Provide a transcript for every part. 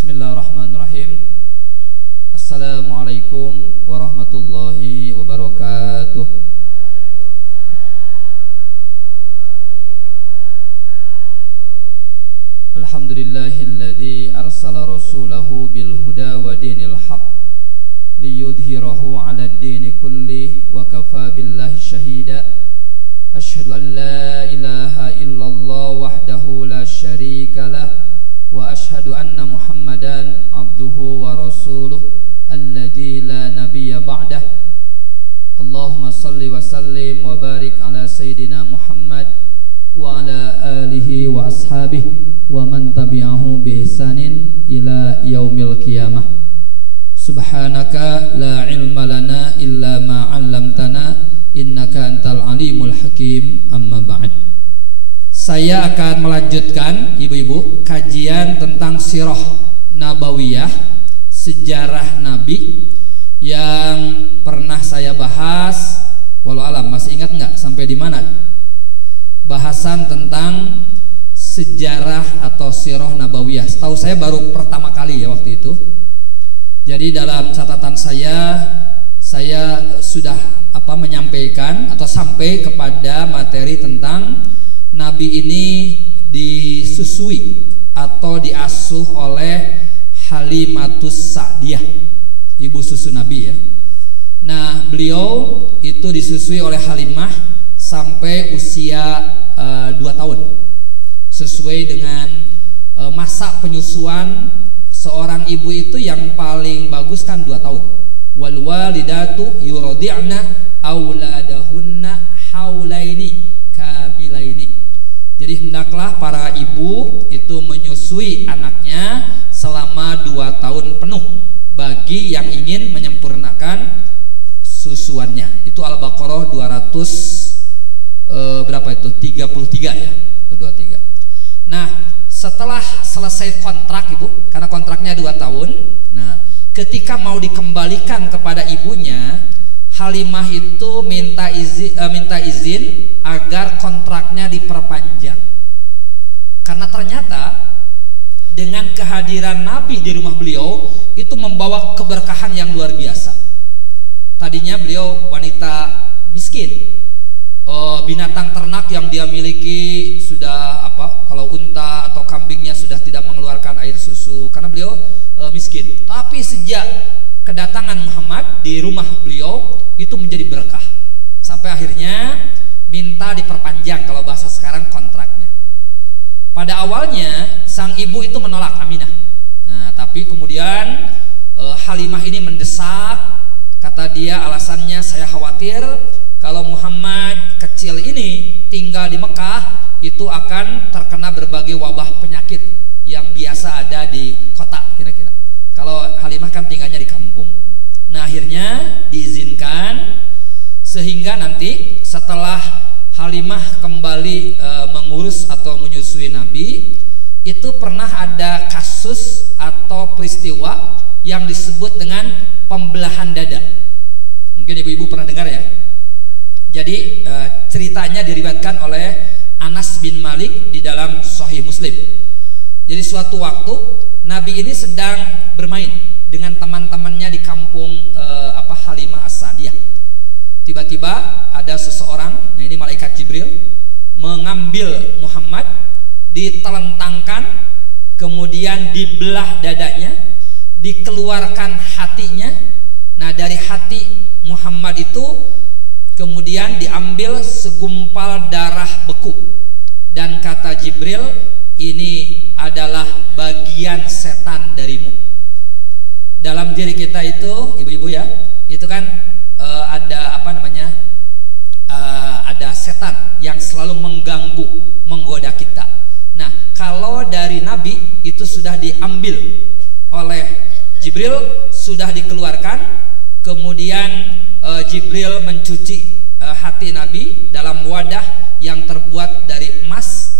Bismillahirrahmanirrahim. Assalamualaikum warahmatullahi wabarakatuh. Alhamdulillahilladzi arsala rasulahu bil huda wa dinil haq liyudhhirahu 'alad dini kulli wa kafa billahi syahida. Asyhadu an la ilaha illallah wahdahu la syarika lah wa asyhadu anna Muhammadan abduhu wa rasuluh alladzi la nabiyya ba'dah. Allahumma salli wa sallim wa barik ala sayyidina Muhammad wa ala alihi wa ashabihi wa man tabi'ahu bi ihsanin ila yaumil qiyamah. Subhanaka la ilma lana illa ma 'allamtana innaka antal alimul hakim. Amma ba'd. Saya akan melanjutkan ibu-ibu kajian tentang sirah nabawiyah, sejarah Nabi yang pernah saya bahas. Walau alam masih ingat nggak sampai di mana? Bahasan tentang sejarah atau sirah nabawiyah. Setahu saya baru pertama kali ya waktu itu. Jadi dalam catatan saya sudah menyampaikan atau sampai kepada materi tentang Nabi ini disusui atau diasuh oleh Halimatus Sa'diyah, ibu susu Nabi ya. Nah, beliau itu disusui oleh Halimah sampai usia 2 tahun. Sesuai dengan masa penyusuan seorang ibu itu yang paling bagus kan 2 tahun. Wal walidatu yurdi'na auladahunna haulaini kamilaini. Jadi hendaklah para ibu itu menyusui anaknya selama 2 tahun penuh bagi yang ingin menyempurnakan susuannya. Itu Al-Baqarah 200 berapa itu? 33 ya, atau 23. Nah, setelah selesai kontrak ibu, karena kontraknya 2 tahun. Nah, ketika mau dikembalikan kepada ibunya, Halimah itu minta izin agar kontraknya diperpanjang. Karena ternyata dengan kehadiran Nabi di rumah beliau itu membawa keberkahan yang luar biasa. Tadinya beliau wanita miskin. Binatang ternak yang dia miliki sudah kalau unta atau kambingnya sudah tidak mengeluarkan air susu karena beliau miskin. Tapi sejak kedatangan Muhammad di rumah beliau itu menjadi berkah. Sampai akhirnya minta diperpanjang kalau bahasa sekarang kontraknya. Pada awalnya sang ibu itu menolak Aminah. Nah, tapi kemudian Halimah ini mendesak. Kata dia alasannya, saya khawatir kalau Muhammad kecil ini tinggal di Mekah itu akan terkena berbagai wabah penyakit yang biasa ada di kota kira-kira. Kalau Halimah kan tinggalnya di kampung. Nah, akhirnya diizinkan sehingga nanti setelah Halimah kembali mengurus atau menyusui Nabi, itu pernah ada kasus atau peristiwa yang disebut dengan pembelahan dada. Mungkin ibu-ibu pernah dengar ya. Jadi ceritanya diriwayatkan oleh Anas bin Malik di dalam Sahih Muslim. Jadi suatu waktu Nabi ini sedang bermain dengan teman-temannya di kampung Halimah As-Sa'diyah. Tiba-tiba ada seseorang, nah ini malaikat Jibril, mengambil Muhammad, ditelentangkan, kemudian dibelah dadanya, dikeluarkan hatinya. Nah, dari hati Muhammad itu kemudian diambil segumpal darah beku. Dan kata Jibril, ini adalah bagian setan darimu. Dalam diri kita itu, ibu-ibu ya, itu kan ada ada setan yang selalu mengganggu, menggoda kita. Nah, kalau dari Nabi itu sudah diambil oleh Jibril, sudah dikeluarkan, kemudian Jibril mencuci hati Nabi dalam wadah yang terbuat dari emas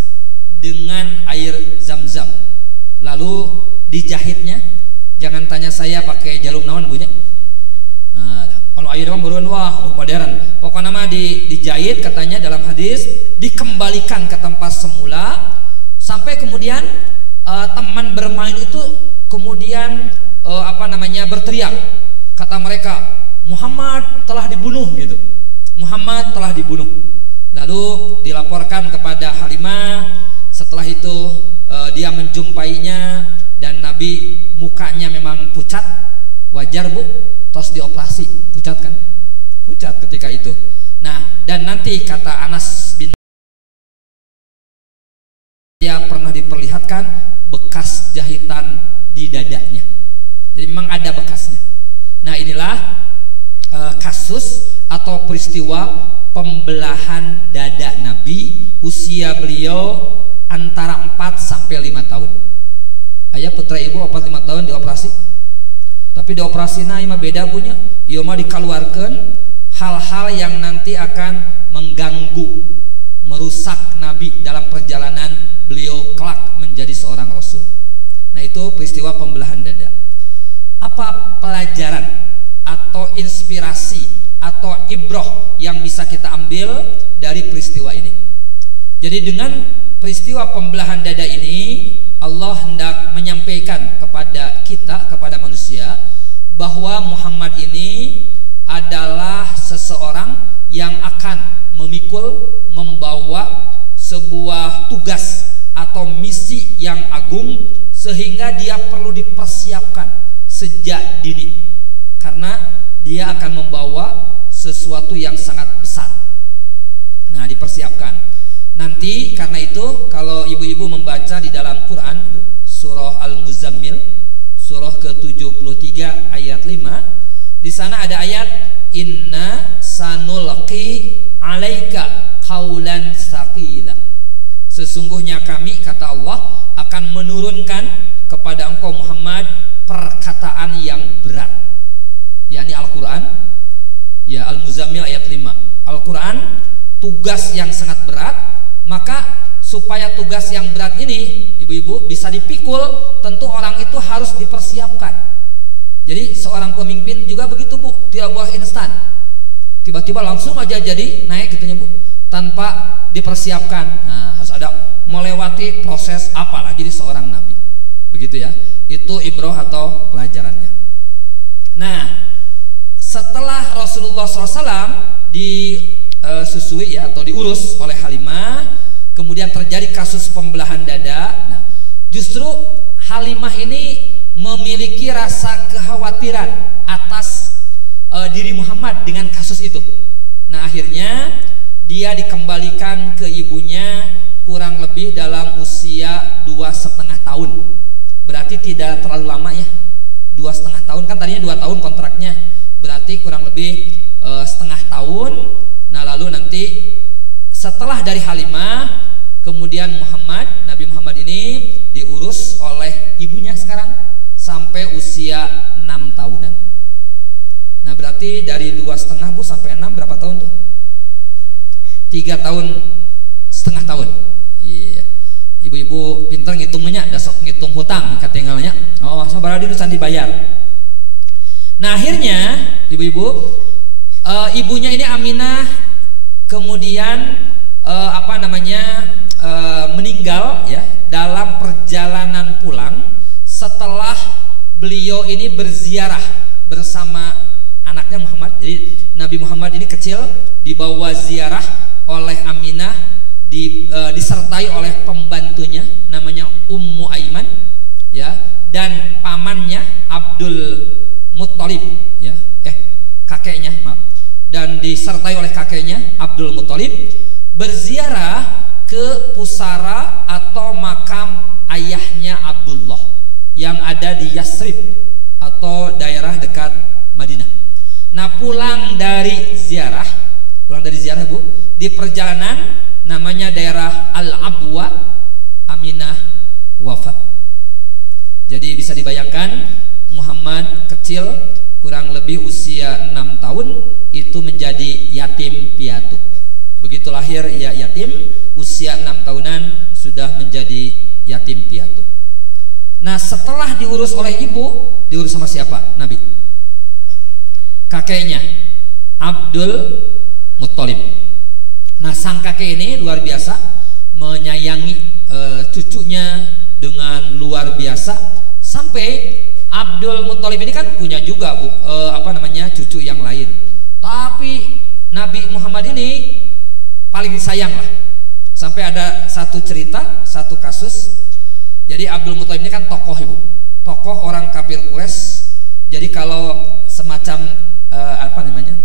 dengan air zam-zam. Lalu dijahitnya. Jangan tanya saya pakai jarum naon bunyi. Kalau air mah buruan wah modern. Pokoknya mah dijahit katanya dalam hadis, dikembalikan ke tempat semula sampai kemudian teman bermain itu kemudian kemudian berteriak. Kata mereka, Muhammad telah dibunuh gitu. Muhammad telah dibunuh. Lalu dilaporkan kepada Halimah. Setelah itu dia menjumpainya dan Nabi mukanya memang pucat. Wajar bu, tos dioperasi, pucat kan? Pucat ketika itu. Nah, dan nanti kata Anas bin dia pernah diperlihatkan bekas jahitan di dadanya. Jadi memang ada bekasnya. Nah, inilah kasus atau peristiwa pembelahan dada Nabi. Usia beliau antara 4 sampai 5 tahun. Ayah putra ibu 4-5 tahun dioperasi. Tapi dioperasi mah beda punya. Ieu mah dikeluarkan hal-hal yang nanti akan mengganggu, merusak Nabi dalam perjalanan beliau kelak menjadi seorang Rasul. Nah, itu peristiwa pembelahan dada. Apa pelajaran atau inspirasi atau ibroh yang bisa kita ambil dari peristiwa ini? Jadi dengan peristiwa pembelahan dada ini, Allah hendak menyampaikan kepada kita, kepada manusia, bahwa Muhammad ini adalah seseorang yang akan memikul, membawa sebuah tugas atau misi yang agung, sehingga dia perlu dipersiapkan sejak dini, karena dia akan membawa sesuatu yang sangat besar. Nah, dipersiapkan. Nanti karena itu kalau ibu-ibu membaca di dalam Quran, surah Al-Muzammil, surah ke-73 ayat 5, di sana ada ayat inna sanulqi alaika qaulan tsaqila. Sesungguhnya kami, kata Allah, akan menurunkan kepada engkau Muhammad perkataan yang berat. Yakni Al-Quran, ya Al-Muzammil ayat 5. Al-Quran tugas yang sangat berat. Maka supaya tugas yang berat ini ibu-ibu bisa dipikul, tentu orang itu harus dipersiapkan. Jadi seorang pemimpin juga begitu bu, tidak boleh instan. Tiba-tiba langsung aja jadi naik gitunya bu, tanpa dipersiapkan. Nah, harus ada melewati proses apalah jadi seorang nabi. Begitu ya. Itu ibroh atau pelajarannya. Nah, setelah Rasulullah SAW disusui ya atau diurus oleh Halimah, kemudian terjadi kasus pembelahan dada. Nah, justru Halimah ini memiliki rasa kekhawatiran atas diri Muhammad dengan kasus itu. Nah, akhirnya dia dikembalikan ke ibunya kurang lebih dalam usia 2,5 tahun. Berarti tidak terlalu lama ya. 2,5 tahun kan tadinya 2 tahun kontraknya. Berarti kurang lebih setengah tahun. Nah, lalu nanti setelah dari Halimah, kemudian Nabi Muhammad ini diurus oleh ibunya sekarang sampai usia 6 tahunan. Nah, berarti dari 2,5 bu sampai 6 berapa tahun tuh? 3,5 tahun. Iya. Ibu-ibu pintar ngitungnya, dasok ngitung hutang ketinggalnya. Oh, sabar dulu can dibayar. Nah, akhirnya ibu-ibu, ibunya ini Aminah kemudian meninggal ya dalam perjalanan pulang setelah beliau ini berziarah bersama anaknya Muhammad. Jadi Nabi Muhammad ini kecil dibawa ziarah oleh Aminah, disertai oleh pembantunya namanya Ummu Aiman ya, dan pamannya Abdul Muttalib ya, kakeknya maaf, dan disertai oleh kakeknya Abdul Muttalib berziarah ke pusara atau makam ayahnya Abdullah yang ada di Yasrib atau daerah dekat Madinah. Nah, pulang dari ziarah bu, di perjalanan namanya daerah Al-Abwa, Aminah wafat. Jadi bisa dibayangkan Muhammad kecil kurang lebih usia 6 tahun itu menjadi yatim piatu. Begitu lahir ya yatim, usia 6 tahunan sudah menjadi yatim piatu. Nah, setelah diurus oleh ibu, diurus sama siapa? Nabi. Kakeknya Abdul Muttalib. Nah, sang kakek ini luar biasa menyayangi cucunya dengan luar biasa, sampai Abdul Muthalib ini kan punya juga Bu, cucu yang lain. Tapi Nabi Muhammad ini paling disayang lah. Sampai ada satu cerita, satu kasus. Jadi Abdul Muthalib ini kan tokoh Ibu, tokoh orang kafir Quraisy. Jadi kalau semacam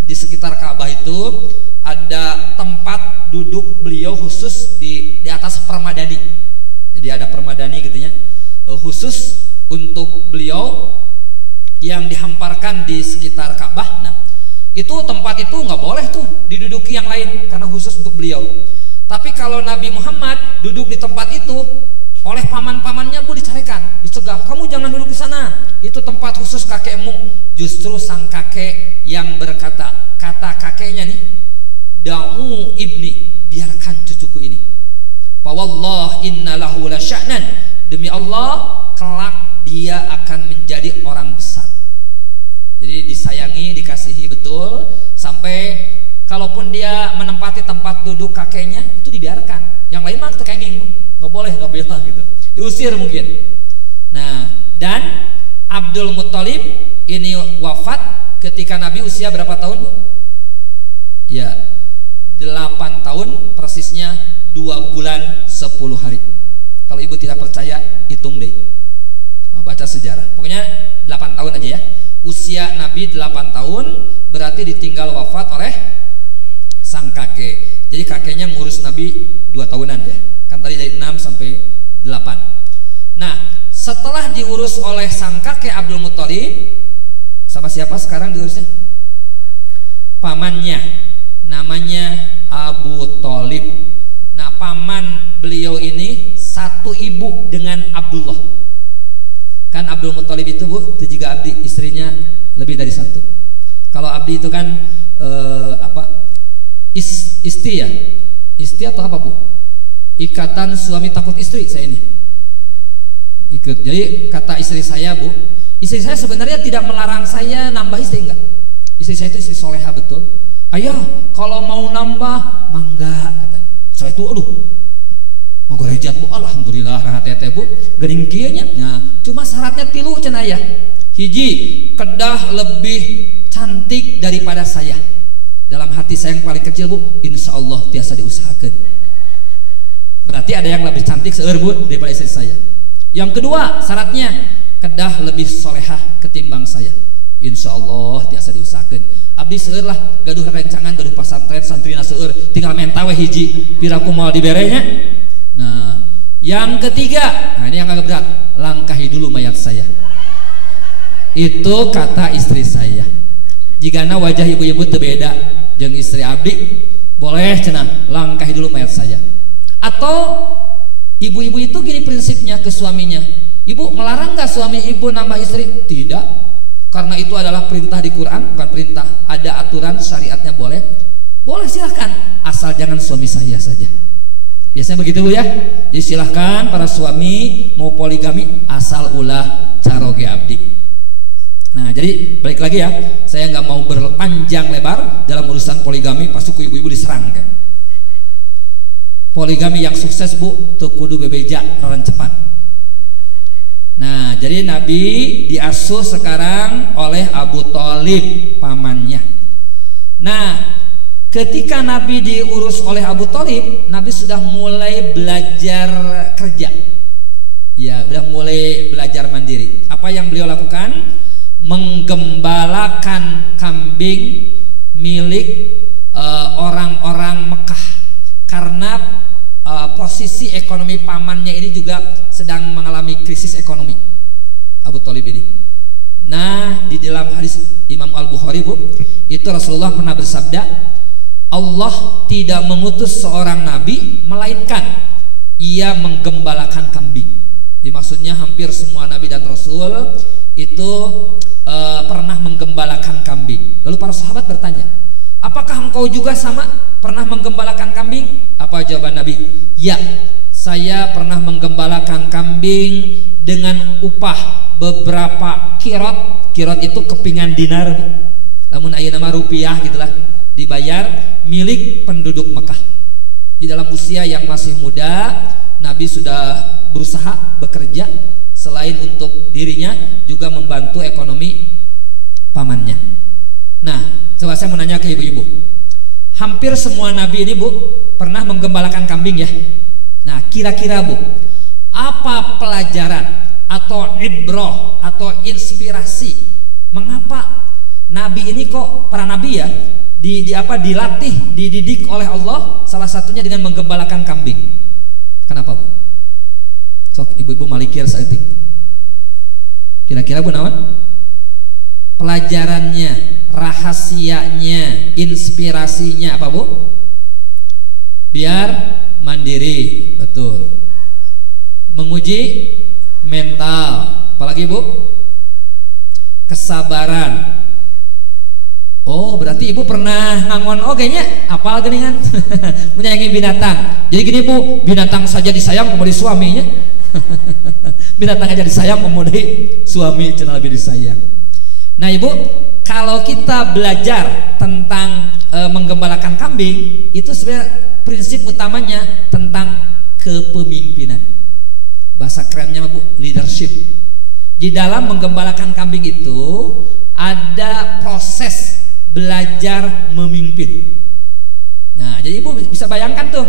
di sekitar Ka'bah itu ada tempat duduk beliau khusus di atas permadani. Jadi ada permadani gitu ya, khusus untuk beliau yang dihamparkan di sekitar Ka'bah. Nah, itu tempat itu nggak boleh tuh diduduki yang lain karena khusus untuk beliau. Tapi kalau Nabi Muhammad duduk di tempat itu, oleh paman-pamannya Bu dicarikan, dicegah, kamu jangan duduk di sana, itu tempat khusus kakekmu. Justru sang kakek yang berkata, kata kakeknya nih, da'u ibni, biarkan cucuku ini. Fa wallah inna lahu la sya'nan, demi Allah kelak dia akan menjadi orang besar. Jadi disayangi, dikasihi betul, sampai kalaupun dia menempati tempat duduk kakeknya itu dibiarkan. Yang lain mah terkenging Bu, nggak boleh, nggak bela gitu, diusir mungkin. Nah, dan Abdul Muthalib ini wafat ketika Nabi usia berapa tahun Bu? Ya, 8 tahun persisnya 2 bulan 10 hari. Kalau Ibu tidak percaya, hitung deh, baca sejarah. Pokoknya 8 tahun aja ya. Usia Nabi 8 tahun berarti ditinggal wafat oleh sang kakek. Jadi kakeknya ngurus Nabi 2 tahunan ya. Kan tadi dari 6 sampai 8. Nah, setelah diurus oleh sang kakek Abdul Muthalib, sama siapa sekarang diurusnya? Pamannya, namanya Abu Thalib. Nah, paman beliau ini satu ibu dengan Abdullah. Kan Abdul Muthalib itu Bu, itu juga abdi, istrinya lebih dari satu. Kalau abdi itu kan isti ya, isti atau apa Bu? Ikatan suami takut istri saya ini ikut. Jadi kata istri saya Bu, istri saya sebenarnya tidak melarang saya nambah istri, enggak. Istri saya itu istri soleha betul. Ayah kalau mau nambah mangga katanya. Saya itu aduh mau gerejat Bu, alhamdulillah rahatete Bu, geuning kieu nya. Nah, cuma syaratnya 3 cenah aya. Hiji, kedah lebih cantik daripada saya. Dalam hati saya yang paling kecil Bu, insyaallah tiasa diusahakeun. Berarti ada yang lebih cantik seueur Bu daripada istri saya. Yang kedua, syaratnya kedah lebih solehah ketimbang saya. Insyaallah tiasa diusahakeun. Abdi seueur lah, gaduh rencangan, gaduh pasantren, santrina seueur, tinggal menta we hiji, piraku moal diberenya. Nah, yang ketiga, nah ini yang agak berat, langkahi dulu mayat saya. Itu kata istri saya. Jigana wajah ibu-ibu teu beda jeung istri abdi, boleh cenah langkahi dulu mayat saya. Atau ibu-ibu itu gini prinsipnya ke suaminya. Ibu melarang nggak suami ibu nambah istri? Tidak, karena itu adalah perintah di Quran, bukan perintah, ada aturan syariatnya boleh. Boleh silahkan, asal jangan suami saya saja. Biasanya begitu Bu ya. Jadi silahkan para suami mau poligami asal ulah caroge abdi. Nah, jadi balik lagi ya, saya nggak mau berpanjang lebar dalam urusan poligami, pas suku ibu-ibu diserang kan. Poligami yang sukses Bu, teu kudu bebeja cepat. Nah, jadi Nabi diasuh sekarang oleh Abu Thalib pamannya. Nah, ketika Nabi diurus oleh Abu Thalib, Nabi sudah mulai belajar kerja. Ya, sudah mulai belajar mandiri. Apa yang beliau lakukan? Menggembalakan kambing milik orang-orang Mekah. Karena posisi ekonomi pamannya ini juga sedang mengalami krisis ekonomi, Abu Thalib ini. Nah, di dalam hadis Imam Al-Bukhari Bu, itu Rasulullah pernah bersabda, Allah tidak mengutus seorang nabi melainkan ia menggembalakan kambing. Jadi maksudnya hampir semua nabi dan rasul itu pernah menggembalakan kambing. Lalu para sahabat bertanya, apakah engkau juga sama pernah menggembalakan kambing? Apa jawaban Nabi? Ya, saya pernah menggembalakan kambing dengan upah beberapa kirot. Kirot itu kepingan dinar, namun ayeuna nama rupiah gitulah, dibayar milik penduduk Mekah. Di dalam usia yang masih muda, Nabi sudah berusaha bekerja selain untuk dirinya juga membantu ekonomi pamannya. Nah, coba saya mau nanya ke ibu-ibu. Hampir semua nabi ini, Bu, pernah menggembalakan kambing ya. Nah, kira-kira, Bu, apa pelajaran atau ibrah atau inspirasi mengapa nabi ini kok, para nabi ya, dilatih, dididik oleh Allah, salah satunya dengan menggembalakan kambing. Kenapa, Bu? Sok ibu-ibu malikir saeutik. Kira-kira, Bu, naon? Pelajarannya, rahasianya, inspirasinya apa, Bu? Biar mandiri, betul. Menguji mental, apalagi, Bu? Kesabaran. Oh, berarti ibu pernah ngangon nya apal geningan menyayangi binatang. Jadi gini, Bu, binatang saja disayang kemudian suaminya. Binatang aja disayang kemudian suami cenah lebih disayang. Nah, Ibu, kalau kita belajar tentang menggembalakan kambing, itu sebenarnya prinsip utamanya tentang kepemimpinan. Bahasa kerennya, Bu, leadership. Di dalam menggembalakan kambing itu ada proses belajar memimpin. Nah, jadi Ibu bisa bayangkan tuh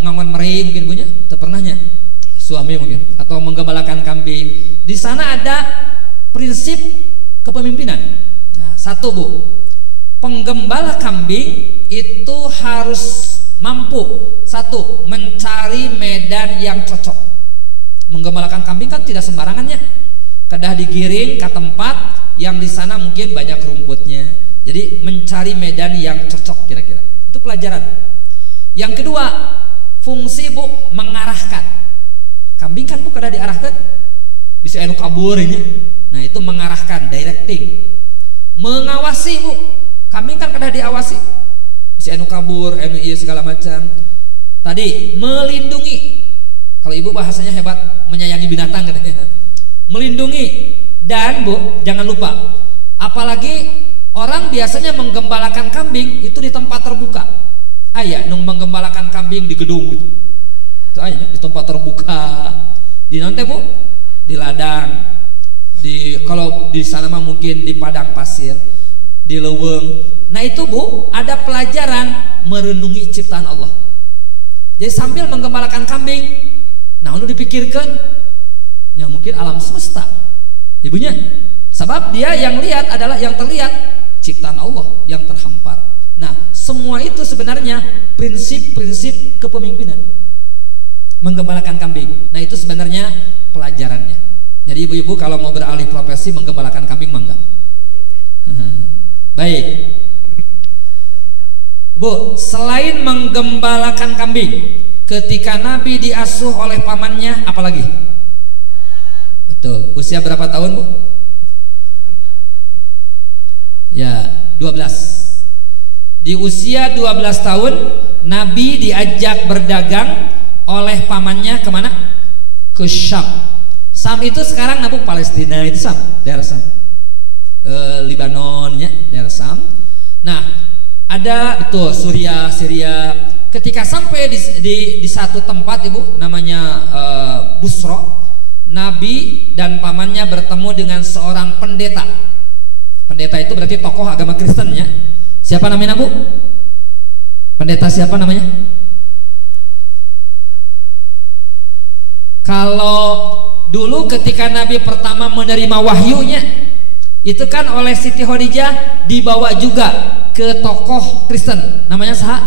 ngangon meri mungkin punya, pernahnya suami mungkin, atau menggembalakan kambing. Di sana ada prinsip kepemimpinan. Nah, satu, Bu, penggembala kambing itu harus mampu, satu, mencari medan yang cocok. Menggembalakan kambing kan tidak sembarangannya. Kedah digiring ke tempat yang di sana mungkin banyak rumputnya. Jadi mencari medan yang cocok kira-kira. Itu pelajaran. Yang kedua, fungsi, Bu, mengarahkan. Kambing kan, Bu, kedah diarahkan. Bisa anu kabur ini. Nah, itu mengarahkan, directing. Mengawasi, Bu, kambing kan kedah diawasi. Bisa anu kabur, anu iya segala macam. Tadi melindungi. Kalau ibu bahasanya hebat, menyayangi binatang katanya. Melindungi. Dan, Bu, jangan lupa, apalagi orang biasanya menggembalakan kambing itu di tempat terbuka. Aya nung menggembalakan kambing di gedung gitu. Itu aya di tempat terbuka. Di nanti, Bu, di ladang. Kalau di sana mah mungkin di padang pasir, di leuweung. Nah, itu, Bu, ada pelajaran merenungi ciptaan Allah. Jadi sambil menggembalakan kambing, nah, anu dipikirkan ya mungkin alam semesta. Ibunya, sebab dia yang lihat adalah yang terlihat ciptaan Allah yang terhampar. Nah, semua itu sebenarnya prinsip-prinsip kepemimpinan. Menggembalakan kambing. Nah, itu sebenarnya pelajarannya. Jadi ibu-ibu kalau mau beralih profesi menggembalakan kambing mangga. Baik, Bu, selain menggembalakan kambing, ketika Nabi diasuh oleh pamannya, apalagi? Betul. Usia berapa tahun, Bu? Ya, 12. Di usia 12 tahun Nabi diajak berdagang oleh pamannya kemana? Ke Syam. Sam itu sekarang nabuk Palestina, itu Sam, daerah Sam. Libanon ya, daerah Sam. Nah, ada betul Syria. Ketika sampai di satu tempat, Ibu, namanya Busra, Nabi dan pamannya bertemu dengan seorang pendeta. Pendeta itu berarti tokoh agama Kristen ya. Siapa namanya, Bu? Pendeta siapa namanya? Kalau dulu ketika Nabi pertama menerima wahyunya, itu kan oleh Siti Khadijah dibawa juga ke tokoh Kristen, namanya saha?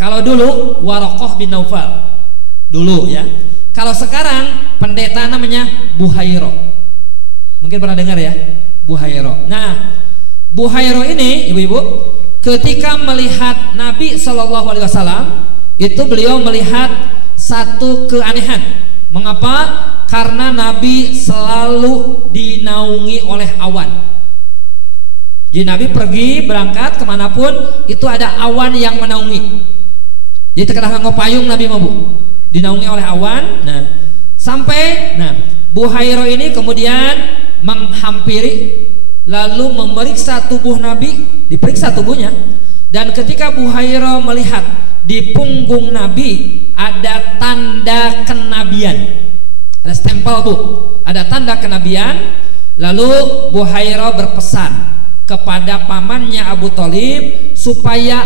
Kalau dulu Waraqah bin Naufal dulu ya. Kalau sekarang pendeta namanya Buhairo. Mungkin pernah dengar ya, Buhairo. Nah, Buhairo ini, ibu-ibu, ketika melihat Nabi SAW, itu beliau melihat satu keanehan. Mengapa? Karena Nabi selalu dinaungi oleh awan. Jadi Nabi pergi berangkat kemanapun itu ada awan yang menaungi. Jadi terkadang nganggo payung Nabi mau, Bu, dinaungi oleh awan. Nah, sampai Buhairo ini kemudian menghampiri lalu memeriksa tubuh Nabi, diperiksa tubuhnya. Dan ketika Buhairo melihat di punggung Nabi ada tanda kenabian. Ada stempel bu, ada tanda kenabian. Lalu Buhairah berpesan kepada pamannya Abu Thalib supaya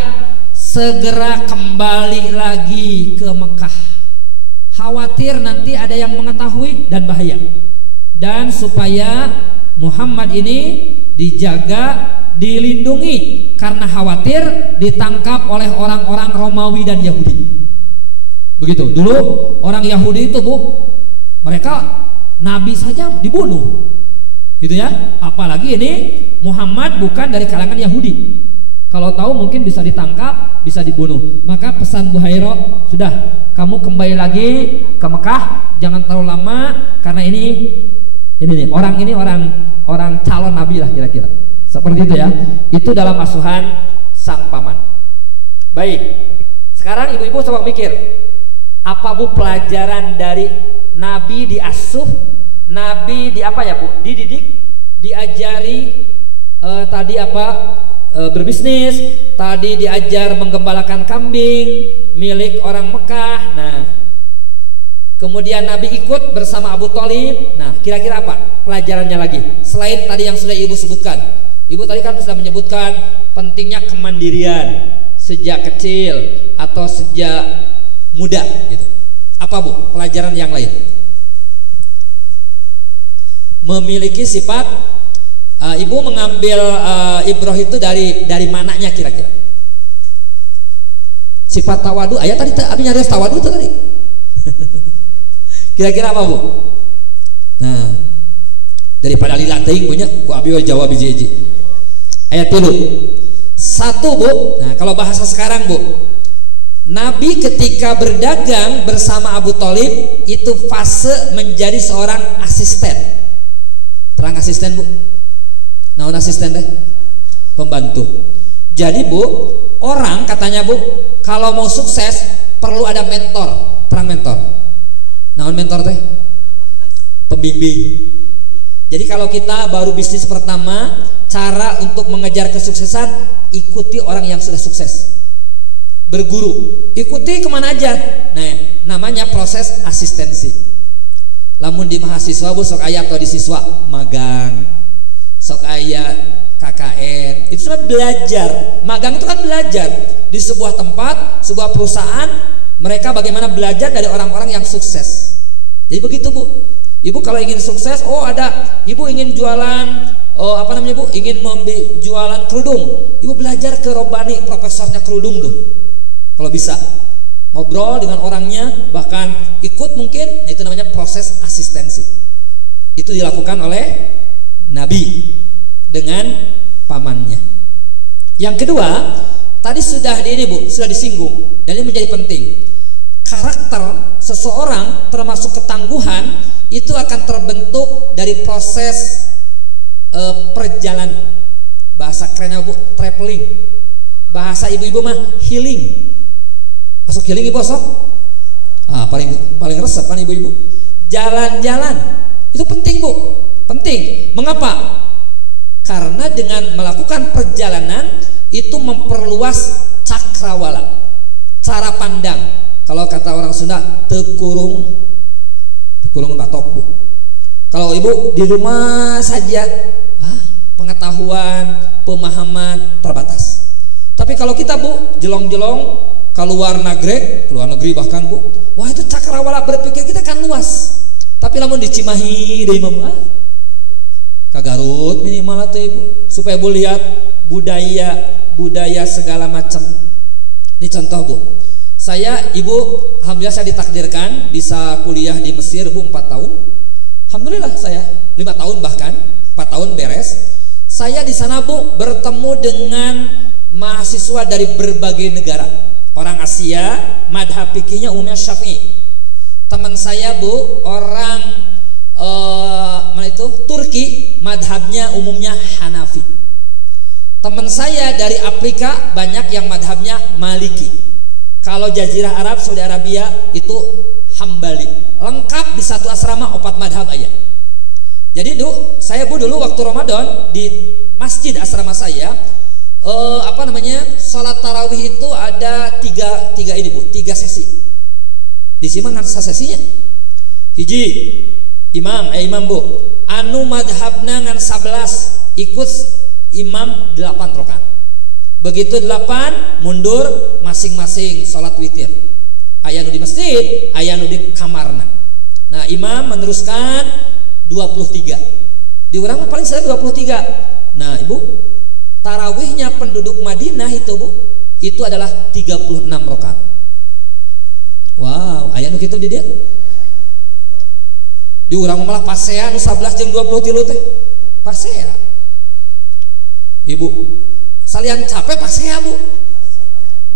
segera kembali lagi ke Mekah. Khawatir nanti ada yang mengetahui dan bahaya. Dan supaya Muhammad ini dijaga, dilindungi karena khawatir ditangkap oleh orang-orang Romawi dan Yahudi. Begitu. Dulu orang Yahudi itu bu, mereka Nabi saja dibunuh, gitu ya. Apalagi ini Muhammad bukan dari kalangan Yahudi. Kalau tahu mungkin bisa ditangkap, bisa dibunuh. Maka pesan Buhairah, sudah kamu kembali lagi ke Mekah, jangan terlalu lama karena ini nih orang calon Nabi lah kira-kira. Seperti itu ya. Itu dalam asuhan sang paman. Baik. Sekarang ibu-ibu coba mikir, apa bu pelajaran dari Nabi diasuh, Nabi di apa ya bu? Dididik, diajari tadi apa? Berbisnis, tadi diajar menggembalakan kambing milik orang Mekah. Nah, kemudian Nabi ikut bersama Abu Thalib. Nah, kira-kira apa pelajarannya lagi? Selain tadi yang sudah ibu sebutkan. Ibu tadi kan sudah menyebutkan pentingnya kemandirian sejak kecil atau sejak muda gitu. Apa bu pelajaran yang lain? Memiliki sifat ibu mengambil ibrah itu dari mananya kira-kira? Sifat tawadu. Ayat tadi abi nyari tawadu itu tadi. Kira-kira apa bu? Nah, daripada lila teuing punya ku abi jawab hiji-hiji. Ayat dulu. Satu bu. Nah, kalau bahasa sekarang bu, Nabi ketika berdagang bersama Abu Thalib itu fase menjadi seorang asisten. Terang asisten bu. Nah, asisten deh, pembantu. Jadi bu, orang katanya bu, kalau mau sukses perlu ada mentor. Terang mentor. Nah, mentor teh, pembimbing. Jadi kalau kita baru bisnis pertama, cara untuk mengejar kesuksesan ikuti orang yang sudah sukses. Berguru, ikuti kemana aja. Nah, namanya proses asistensi. Lamun di mahasiswa bu, sok aya atau di siswa magang, sok aya KKN, itu sudah belajar. Magang itu kan belajar di sebuah tempat, sebuah perusahaan. Mereka bagaimana belajar dari orang-orang yang sukses. Jadi begitu bu. Ibu kalau ingin sukses, ibu ingin jualan, bu, ingin jualan kerudung. Ibu belajar ke Robani, profesornya kerudung tuh. Kalau bisa ngobrol dengan orangnya, bahkan ikut mungkin. Nah, itu namanya proses asistensi. Itu dilakukan oleh Nabi dengan pamannya. Yang kedua, tadi sudah sudah disinggung dan ini menjadi penting. Karakter seseorang termasuk ketangguhan itu akan terbentuk dari proses perjalanan. Bahasa kerennya bu, traveling. Bahasa ibu-ibu mah healing. Masuk healing ibu sok? Paling resep kan ibu-ibu. Jalan-jalan itu penting bu, penting. Mengapa? Karena dengan melakukan perjalanan itu memperluas cakrawala, cara pandang. Kalau kata orang Sunda, tekurung batok bu. Kalau ibu di rumah saja, pengetahuan, pemahaman terbatas. Tapi kalau kita bu, jelong-jelong keluar negeri bahkan bu, wah itu cakrawala berpikir kita kan luas. Tapi lamun di Cimahi, di Imam ke Garut minimal tuh ibu, supaya ibu lihat budaya segala macam. Ini contoh bu. Ibu, alhamdulillah saya ditakdirkan bisa kuliah di Mesir bu 4 tahun. Alhamdulillah saya 5 tahun bahkan 4 tahun beres. Saya di sana bu bertemu dengan mahasiswa dari berbagai negara. Orang Asia, madhab fikihnya umumnya Syafi'i. Teman saya bu orang Turki, madhabnya umumnya Hanafi. Teman saya dari Afrika banyak yang madhabnya Maliki. Kalau Jazirah Arab, Saudi Arabia itu Hambali. Lengkap di satu asrama 4 madhab aja. Jadi saya dulu waktu Ramadan di masjid asrama saya, sholat tarawih itu ada tiga sesi. Di sini kan sesinya. hiji imam Bu anu madhabna ngan 11 ikut imam 8 rakaat. Begitu 8 mundur masing-masing salat witir. Aya nu di masjid, aya nu di kamarna. Nah, imam meneruskan 23. Di urang paling saya 23. Nah, Ibu, tarawihnya penduduk Madinah itu, Bu, itu adalah 36 rakaat. Wow, aya nu kitu di dia. Di urang malah pasea nu 11 jeung 23 teh. Pasea. Ibu, salian capek pasea, Bu.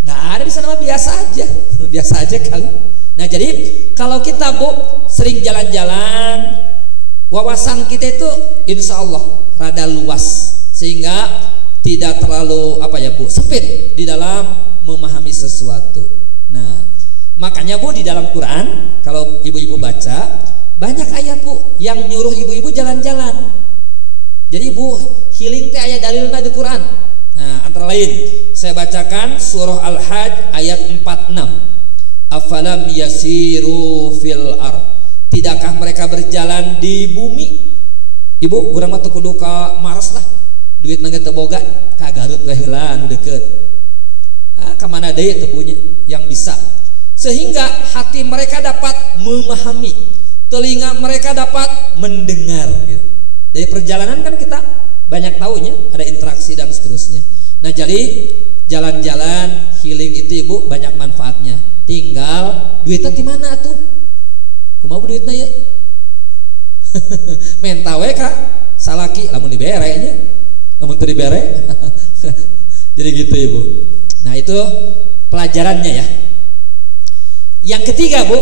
Nggak ada di sana, biasa aja. Biasa aja kali. Nah, jadi kalau kita, Bu, sering jalan-jalan, wawasan kita itu insya Allah rada luas sehingga tidak terlalu Bu, sempit di dalam memahami sesuatu. Nah, makanya, Bu, di dalam Quran kalau ibu-ibu baca banyak ayat, Bu, yang nyuruh ibu-ibu jalan-jalan. Jadi, Bu, healing teh ayat dalilna di Quran. Nah, antara lain saya bacakan surah Al-Hajj ayat 46. Afalam yasiru fil ard. Tidakkah mereka berjalan di bumi? Ibu, urang mah teu kudu ka Mars lah. Duit nangge teu boga, ka Garut we heula anu deukeut. Ka mana deui teu punya yang bisa. Sehingga hati mereka dapat memahami, telinga mereka dapat mendengar gitu. Dari perjalanan kan kita banyak taunya, ada interaksi dan seterusnya. Nah, jadi jalan-jalan healing itu, Ibu, banyak manfaatnya. Tinggal duitnya di mana tuh? Kumaha duitnya ya? Menta we ka salaki lamun dibere nya. Lamun teu dibere. Jadi gitu, Ibu. Nah, itu pelajarannya ya. Yang ketiga, Bu,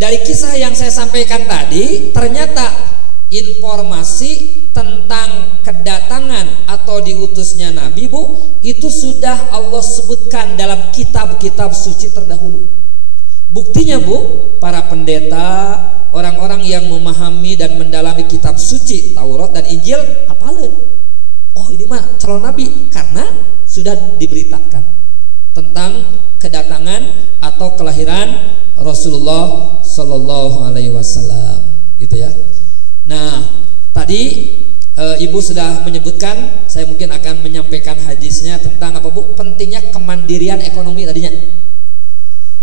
dari kisah yang saya sampaikan tadi, ternyata informasi tentang kedatangan atau diutusnya Nabi, Bu, itu sudah Allah sebutkan dalam kitab-kitab suci terdahulu. Buktinya, Bu, para pendeta, orang-orang yang memahami dan mendalami kitab suci Taurat dan Injil hafalin. Oh, ini mah calon Nabi, karena sudah diberitakan tentang kedatangan atau kelahiran Rasulullah Shallallahu Alaihi Wasallam, gitu ya. Nah, tadi Ibu sudah menyebutkan, saya mungkin akan menyampaikan hadisnya tentang apa, Bu? Pentingnya kemandirian ekonomi tadinya.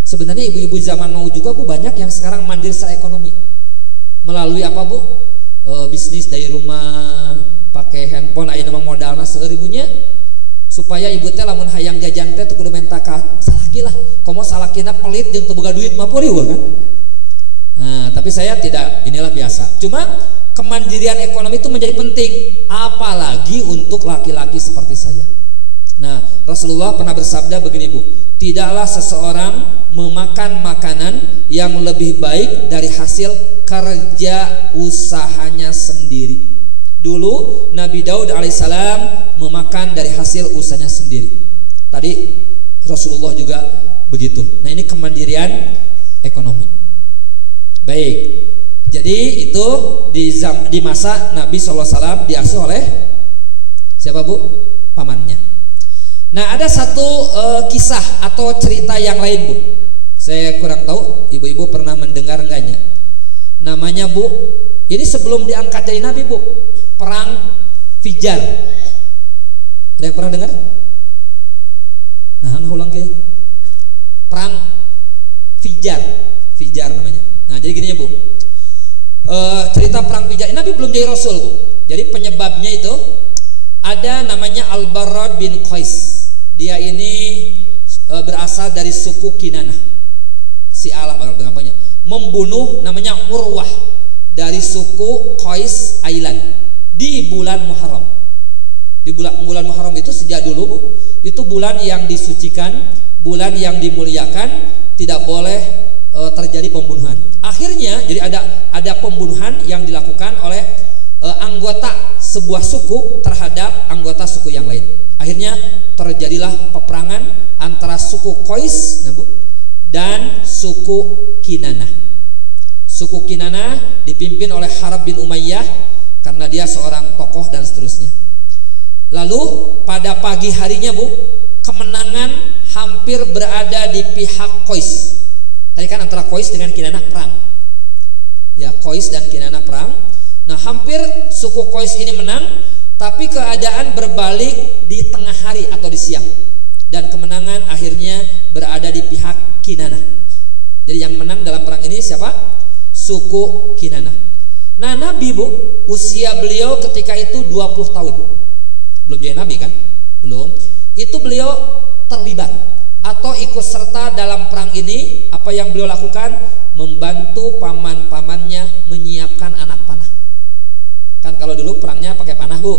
Sebenarnya ibu-ibu zaman now juga, Bu, banyak yang sekarang mandiri secara ekonomi. Melalui apa, Bu? Bisnis dari rumah, pakai handphone, aya nama modalna seuribunya, supaya ibu teh lamun hayang jajan teh teu kudu menta ka salaki lah. Komo salakina pelit jeung teu boga duit mah puri kan. Nah, tapi saya tidak, inilah biasa. Cuma kemandirian ekonomi itu menjadi penting, apalagi untuk laki-laki seperti saya. Nah, Rasulullah pernah bersabda begini, Bu, tidaklah seseorang memakan makanan yang lebih baik dari hasil kerja usahanya sendiri. Dulu Nabi Daud alaihissalam memakan dari hasil usahanya sendiri. Tadi Rasulullah juga begitu. Nah, ini kemandirian ekonomi. Baik, jadi itu di masa Nabi SAW diasuh oleh siapa, Bu? Pamannya. Nah, ada satu kisah atau cerita yang lain, Bu. Saya kurang tahu, ibu-ibu pernah mendengar enggaknya? Namanya, Bu, ini sebelum diangkat jadi Nabi, Bu, perang Fijar. Ada yang pernah dengar? Nah, ulang ke perang Fijar, Fijar namanya. Nah, jadi gini ya, Bu, cerita perang Fijar ini Nabi belum jadi Rasul, Bu. Jadi penyebabnya itu ada namanya Al-Barrad bin Qais. Dia ini berasal dari suku Kinanah, si Arab gampangnya, membunuh namanya Urwah dari suku Qais Ailan di bulan Muharram. Di bulan Muharram itu sejak dulu, Bu, itu bulan yang disucikan, bulan yang dimuliakan, tidak boleh terjadi pembunuhan. Akhirnya jadi ada pembunuhan yang dilakukan oleh anggota sebuah suku terhadap anggota suku yang lain. Akhirnya terjadilah peperangan antara suku Qais, nah, Bu, dan suku Kinanah. Suku Kinanah dipimpin oleh Harb bin Umayyah karena dia seorang tokoh dan seterusnya. Lalu pada pagi harinya, Bu, kemenangan hampir berada di pihak Qais. Tadi kan antara Qais dengan Kinanah perang. Ya, Qais dan Kinanah perang. Nah, hampir suku Qais ini menang, tapi keadaan berbalik di tengah hari atau di siang. Dan kemenangan akhirnya berada di pihak Kinanah. Jadi yang menang dalam perang ini siapa? Suku Kinanah. Nah, Nabi, Bu, usia beliau ketika itu 20 tahun. Belum jadi Nabi kan? Belum. Itu beliau terlibat atau ikut serta dalam perang ini. Apa yang beliau lakukan? Membantu paman-pamannya menyiapkan anak panah. Kan kalau dulu perangnya pakai panah, Bu.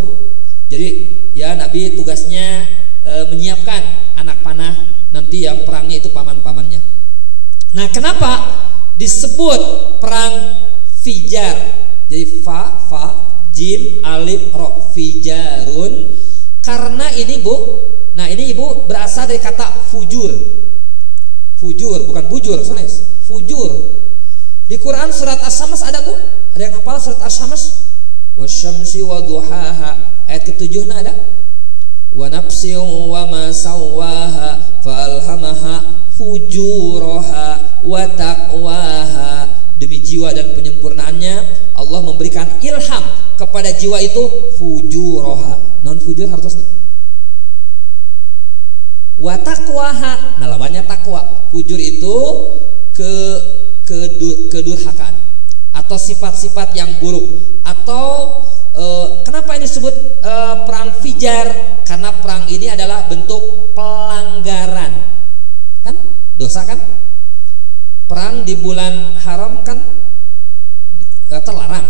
Jadi ya Nabi tugasnya menyiapkan anak panah, nanti yang perangnya itu paman-pamannya. Nah, kenapa disebut perang Fijar? Jadi fa, jim, alif, ro, fijarun. Karena ini, Bu. Nah, ini Ibu berasal dari kata fujur. Fujur, bukan bujur, soalnya fujur. Di Quran surat As-Syams ada, Bu? Ada yang hafal surat As-Syams? Wasyamsi wa duhaha. Ayat ke-7 ada. Wa nafsin wa ma sawwaha falhamaha fujuraha wa taqwaha. Demi jiwa dan penyempurnaannya, Allah memberikan ilham kepada jiwa itu fujuraha. Non fujur harusnya wa taqwaha. Nah, lawannya takwa. Fujur itu kedurhakaan atau sifat-sifat yang buruk. Atau kenapa ini disebut perang Fijar? Karena perang ini adalah bentuk pelanggaran. Kan dosa kan? Perang di bulan haram kan terlarang.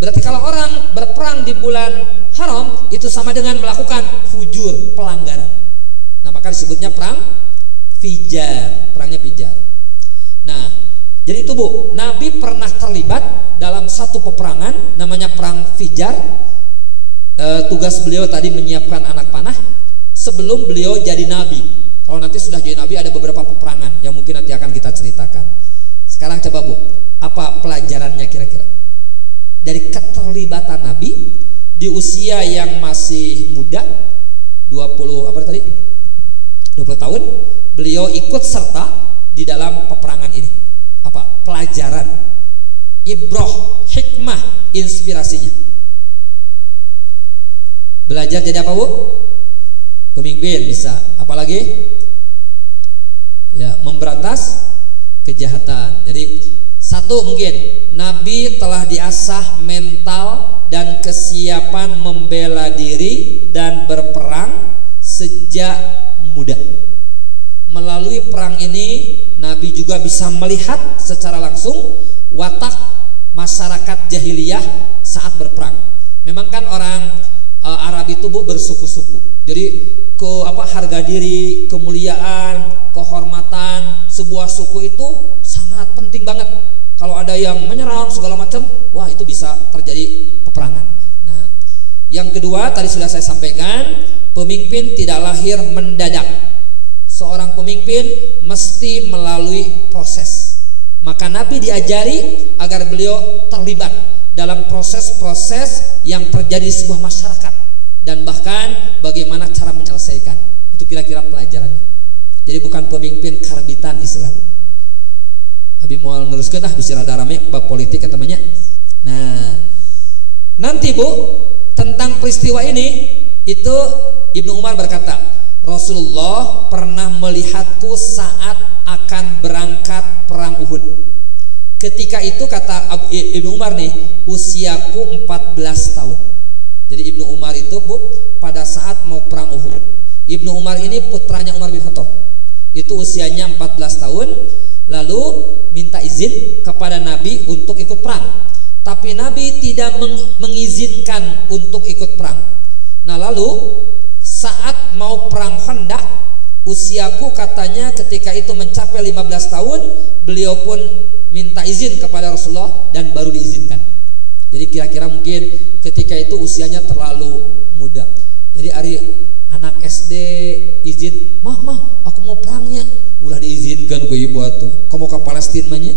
Berarti kalau orang berperang di bulan haram itu sama dengan melakukan fujur, pelanggaran. Nah, maka disebutnya perang Fijar, perangnya Fijar. Nah, jadi itu, Bu, Nabi pernah terlibat dalam satu peperangan namanya perang Fijar. Tugas beliau tadi menyiapkan anak panah sebelum beliau jadi Nabi. Kalau nanti sudah jadi Nabi ada beberapa peperangan yang mungkin nanti akan kita ceritakan. Sekarang coba, Bu, apa pelajarannya kira-kira dari keterlibatan Nabi di usia yang masih muda, 20 tahun, beliau ikut serta di dalam peperangan ini. Apa pelajaran, ibrah, hikmah, inspirasinya? Belajar jadi apa, Bu? Pemimpin bisa. Apalagi? Ya, memberantas kejahatan. Jadi satu, mungkin Nabi telah diasah mental dan kesiapan membela diri dan berperang sejak muda. Melalui perang ini Nabi juga bisa melihat secara langsung watak masyarakat jahiliyah saat berperang. Memang kan orang Arab itu, Bu, bersuku-suku. Jadi harga diri, kemuliaan, kehormatan sebuah suku itu sangat penting banget. Kalau ada yang menyerang segala macam, wah itu bisa terjadi peperangan. Nah, yang kedua tadi sudah saya sampaikan, pemimpin tidak lahir mendadak. Seorang pemimpin mesti melalui proses. Maka Nabi diajari agar beliau terlibat dalam proses-proses yang terjadi di sebuah masyarakat dan bahkan bagaimana cara menyelesaikan. Itu kira-kira pelajarannya. Jadi bukan pemimpin karbitan istilahnya. Abi mau neruskeun bisa rada rame bab politik katanya. Nah, nanti, Bu, tentang peristiwa ini itu Ibnu Umar berkata, Rasulullah pernah melihatku saat akan berangkat perang Uhud. Ketika itu kata Ibnu Umar nih, usiaku 14 tahun. Jadi Ibnu Umar itu, Bu, pada saat mau perang Uhud. Ibnu Umar ini putranya Umar bin Khattab. Itu usianya 14 tahun, lalu minta izin kepada Nabi untuk ikut perang. Tapi Nabi tidak mengizinkan untuk ikut perang. Nah, lalu saat mau perang Khandaq, usiaku katanya ketika itu mencapai 15 tahun, beliau pun minta izin kepada Rasulullah dan baru diizinkan. Jadi kira-kira mungkin ketika itu usianya terlalu muda. Jadi hari anak SD izin, mah aku mau perangnya, ulah diizinkan ku ibu atuh. Kamu ke Palestina mah nya?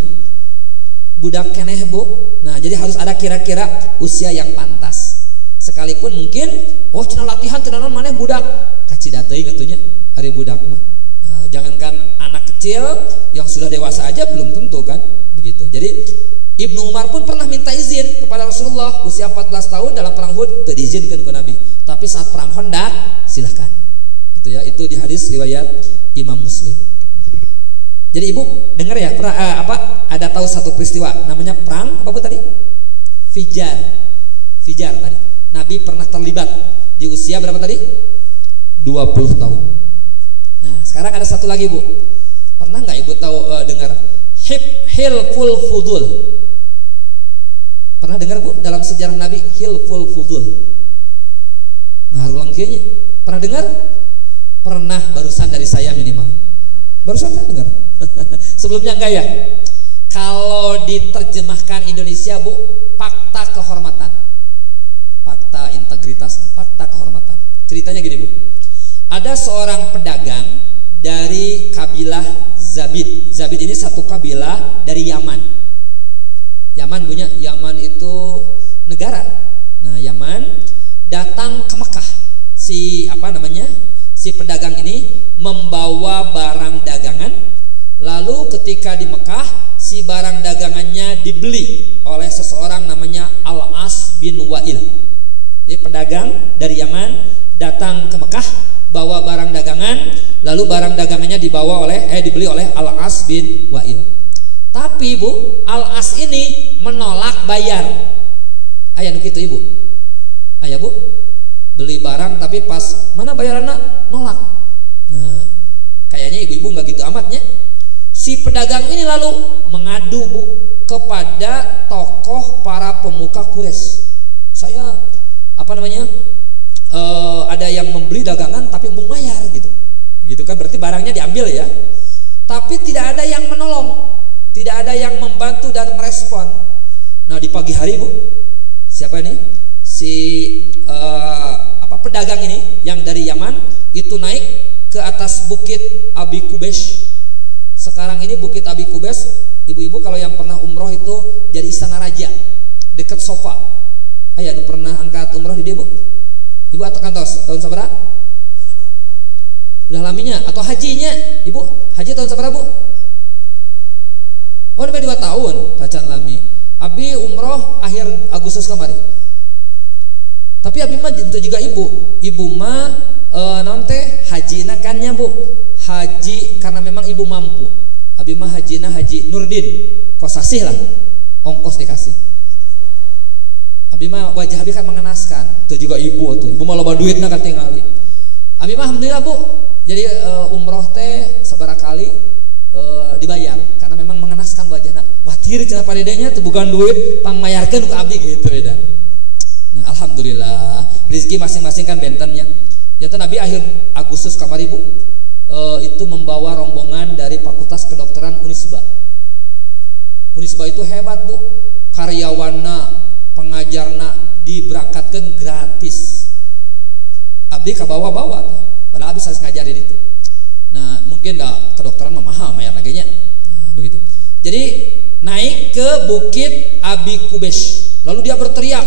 Budak keneh, Bu. Nah, jadi harus ada kira-kira usia yang pantas. Sekalipun mungkin cenah latihan cenah maneh budak kacida teuing atunya ari budak mah. Nah, jangankan anak kecil, yang sudah dewasa aja belum tentu kan begitu. Jadi Ibnu Umar pun pernah minta izin kepada Rasulullah usia 14 tahun dalam perang Uhud, tidak diizinkan ke Nabi. Tapi saat perang Khandaq silahkan. Itu ya, itu di hadis riwayat Imam Muslim. Jadi ibu dengar ya, ada tahu satu peristiwa namanya perang apa tadi? Fijar tadi. Nabi pernah terlibat di usia berapa tadi? 20 tahun. Nah, sekarang ada satu lagi, Bu. Pernah nggak ibu tahu dengar Hilful Fudul? Pernah dengar, Bu, dalam sejarah Nabi Hilful Fudul? Ngaruh langkianya. Pernah dengar? Pernah, barusan dari saya minimal. Barusan saya dengar. Sebelumnya enggak ya? Kalau diterjemahkan Indonesia, Bu, fakta kehormatan. Fakta integritas, fakta kehormatan. Ceritanya gini, Bu. Ada seorang pedagang dari kabilah Zabid. Zabid ini satu kabilah dari Yaman. Yaman punya, Yaman itu negara. Nah, Yaman datang ke Mekah. Si pedagang ini membawa barang dagangan. Lalu ketika di Mekah, si barang dagangannya dibeli oleh seseorang namanya Al-As bin Wa'il. Jadi pedagang dari Yaman datang ke Mekah, bawa barang dagangan, lalu barang dagangannya dibeli oleh Al-As bin Wa'il. Tapi, Bu, Al-As ini menolak bayar. Aya nu kitu, Ibu? Aya, Bu? Beli barang tapi pas mana bayaranna nolak. Nah, kayaknya ibu-ibu nggak gitu amatnya. Si pedagang ini lalu mengadu, Bu, kepada tokoh para pemuka Quraisy. Saya ada yang membeli dagangan tapi belum bayar gitu. Gitu kan berarti barangnya diambil ya. Tapi tidak ada yang menolong. Tidak ada yang membantu dan merespon. Nah, di pagi hari, Bu, siapa ini? Pedagang ini yang dari Yaman itu naik ke atas bukit Abi Kubes. Sekarang ini bukit Abi Kubes, ibu-ibu kalau yang pernah umroh itu dari Istana Raja, dekat Sofa. Aya nu pernah angkat umroh di dia, Bu? Ibu atau kantos tahun sabaraha? Udah laminya atau hajinya? Ibu, haji tahun sabaraha, Bu? Oh, sampai 2 tahun, tacan lami. Abi umroh akhir Agustus kemarin. Tapi abi mah itu juga ibu mah nanti haji nakannya, Bu. Haji karena memang ibu mampu. Abi mah hajina haji Nurdin, kosasih lah, ongkos dikasih. Abi mah wajah abi kan mengenaskan. Itu juga ibu mah loba duitna katingali. Abi mah alhamdulillah, Bu. Jadi umroh teh sabaraha kali dibayar karena memang mengenaskan wajahna. Watir cenah padedenya teu bukan duit pangmayarkeun ku abdi gitu beda. Nah, alhamdulillah rezeki masing-masing kan bentennya. Jantan Nabi akhir Agustus kamari, Bu, itu membawa rombongan dari Fakultas Kedokteran Unisba. Unisba itu hebat, Bu. Karyawanna, pengajarna diberangkatkan gratis. Abdi kabawa-bawa, padahal abdi harus ngajarin itu. Nah, mungkin kedokteran mahal mayar laganya. Nah, begitu. Jadi naik ke bukit Abi Kubes. Lalu dia berteriak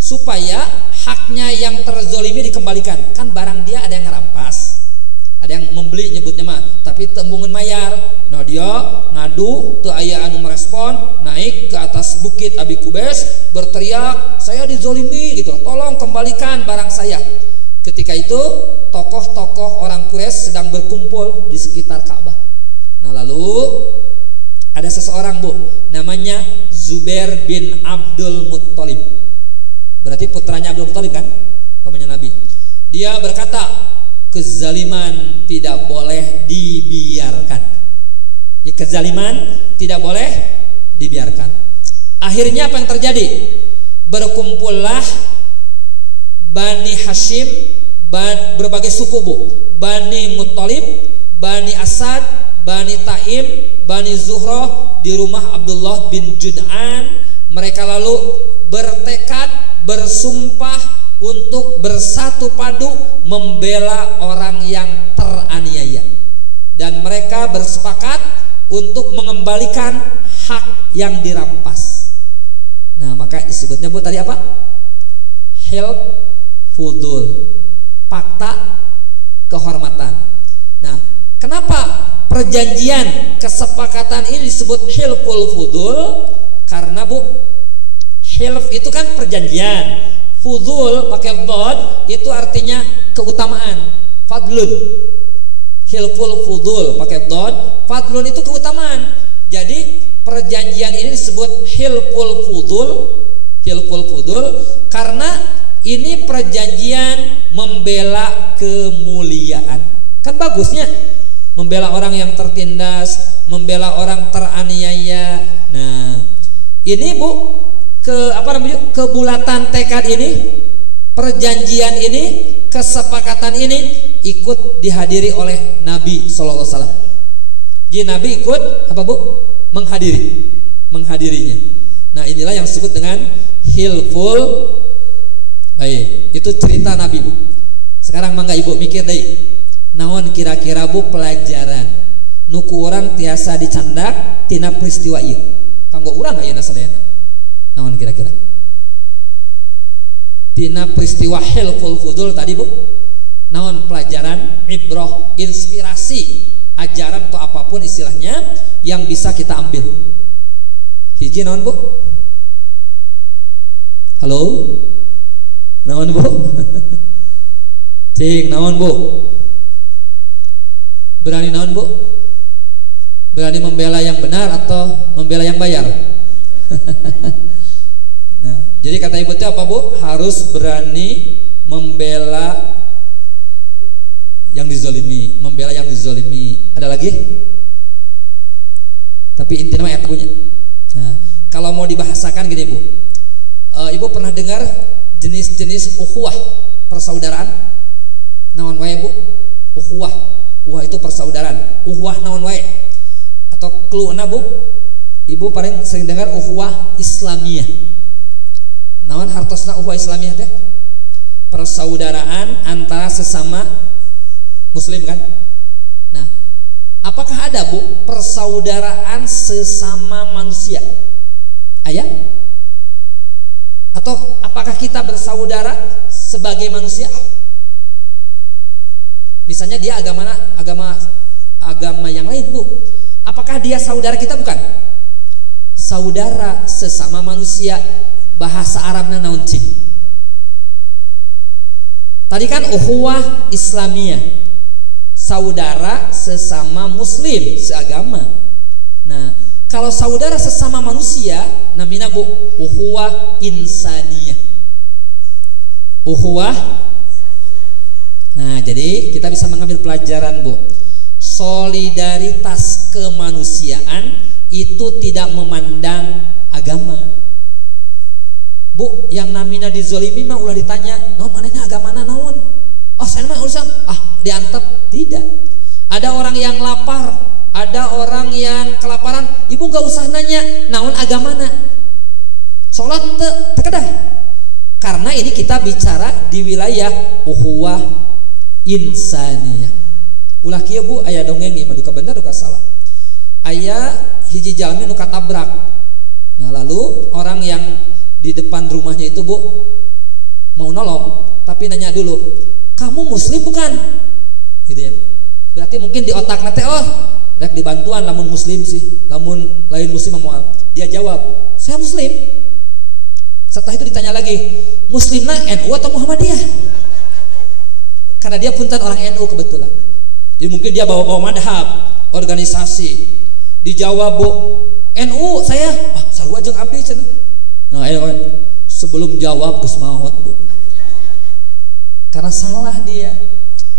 supaya haknya yang terzolimi dikembalikan. Kan barang dia ada yang ngerampas, ada yang membeli nyebutnya mah, tapi tembungan mayar. Nah, dia ngadu, teu aya anu merespon, naik ke atas bukit Abi Kubes, berteriak, saya dizolimi gitu, tolong kembalikan barang saya. Ketika itu tokoh-tokoh orang Quraisy sedang berkumpul di sekitar Ka'bah. Nah, lalu ada seseorang, Bu, namanya Zubair bin Abdul Muttalib. Berarti putranya Abdul Muttalib kan, pamannya Nabi. Dia berkata, kezaliman tidak boleh dibiarkan. Jadi kezaliman tidak boleh dibiarkan. Akhirnya apa yang terjadi? Berkumpullah Bani Hashim, berbagai suku, Bu. Bani Muttalib, Bani Asad, Bani Taim, Bani Zuhroh di rumah Abdullah bin Jud'an. Mereka lalu bertekad, bersumpah untuk bersatu padu membela orang yang teraniaya. Dan mereka bersepakat untuk mengembalikan hak yang dirampas. Nah, maka disebutnya, Bu, tadi apa? Hilf Fudul, fakta kehormatan. Nah, kenapa perjanjian kesepakatan ini disebut Hilful Fudul? Karena Bu, hilf itu kan perjanjian. Fudul pakai dhad itu artinya keutamaan. Fadlun. Hilful fudul pakai dhad, fadlun itu keutamaan. Jadi perjanjian ini disebut hilful fudul karena ini perjanjian membela kemuliaan. Kan bagusnya membela orang yang tertindas, membela orang teraniaya. Nah, ini Bu, kebulatan tekad ini, perjanjian ini, kesepakatan ini ikut dihadiri oleh Nabi sallallahu alaihi wasallam. Jadi Nabi ikut apa Bu? Menghadirinya. Nah, inilah yang disebut dengan hilful. Baik, itu cerita Nabi Bu. Sekarang mangga Ibu mikir deui. Naon kira-kira Bu pelajaran nuku orang tiasa dicandak tina peristiwa ieu? Kanggo urang ayeuna sadayana. Naon kira-kira? Tina peristiwa hilful fudul tadi Bu. Naon pelajaran, ibrah, inspirasi, ajaran atau apapun istilahnya yang bisa kita ambil. Hiji naon Bu? Halo? Naon Bu? Cing, naon Bu? Berani naon Bu? Berani membela yang benar atau membela yang bayar? Nah, jadi kata Ibu teh apa Bu? Harus berani membela yang dizolimi, membela yang dizolimi. Ada lagi? Tapi intinya ayat punya. Nah, kalau mau dibahasakan gini Bu, Ibu pernah dengar jenis-jenis ukhuwah, persaudaraan? Naon wae Bu? Ukhuwah itu persaudaraan. Ukhuwah naon wae? Atau kluena Bu? Ibu paling sering dengar ukhuwah Islamiyah. Naon hartosna ukhuwah Islamiyah teh? Persaudaraan antara sesama Muslim kan? Nah, apakah ada Bu persaudaraan sesama manusia? Aya? Atau apakah kita bersaudara sebagai manusia? Misalnya dia agama yang lain Bu, apakah dia saudara kita? Bukan. Saudara sesama manusia, bahasa Arabnya naon cing? Tadi kan ukhuwah Islamiyah, saudara sesama Muslim seagama. Nah, kalau saudara sesama manusia namanya Bu ukhuwah insaniyah. Ukhuwah. Nah, jadi kita bisa mengambil pelajaran Bu. Solidaritas kemanusiaan itu tidak memandang agama. Bu, yang namina dizolimi mah ulah ditanya, "Naon manehna agamana naon?" "Oh, saya mah urusan diantep." Tidak. Ada orang yang lapar, ada orang yang kelaparan, Ibu gak usah nanya naon agamana. Salat teu kedah. Karena ini kita bicara di wilayah ukhuwah insaniyah. Ulah kieu Bu, aya dongeng ieu duka bener duka salah. Aya hiji jalmi nu katabrak. Nah, lalu orang yang di depan rumahnya itu Bu mau nolong, tapi nanya dulu, "Kamu Muslim bukan?" Gitu ya Bu. Berarti mungkin di otak nate, "Oh, rek dibantuan lamun Muslim sih, lamun lain Muslim moal." Dia jawab, "Saya Muslim." Setelah itu ditanya lagi, "Muslimna NU atau Muhammadiyah?" Karena dia punten orang NU kebetulan. Jadi mungkin dia bawa-bawa madhab, organisasi. Dijawab Bu, "NU saya." "Wah, sarua jeung abdi cenah." Nah, sebelum jawab geus maot Bu. Karena salah dia.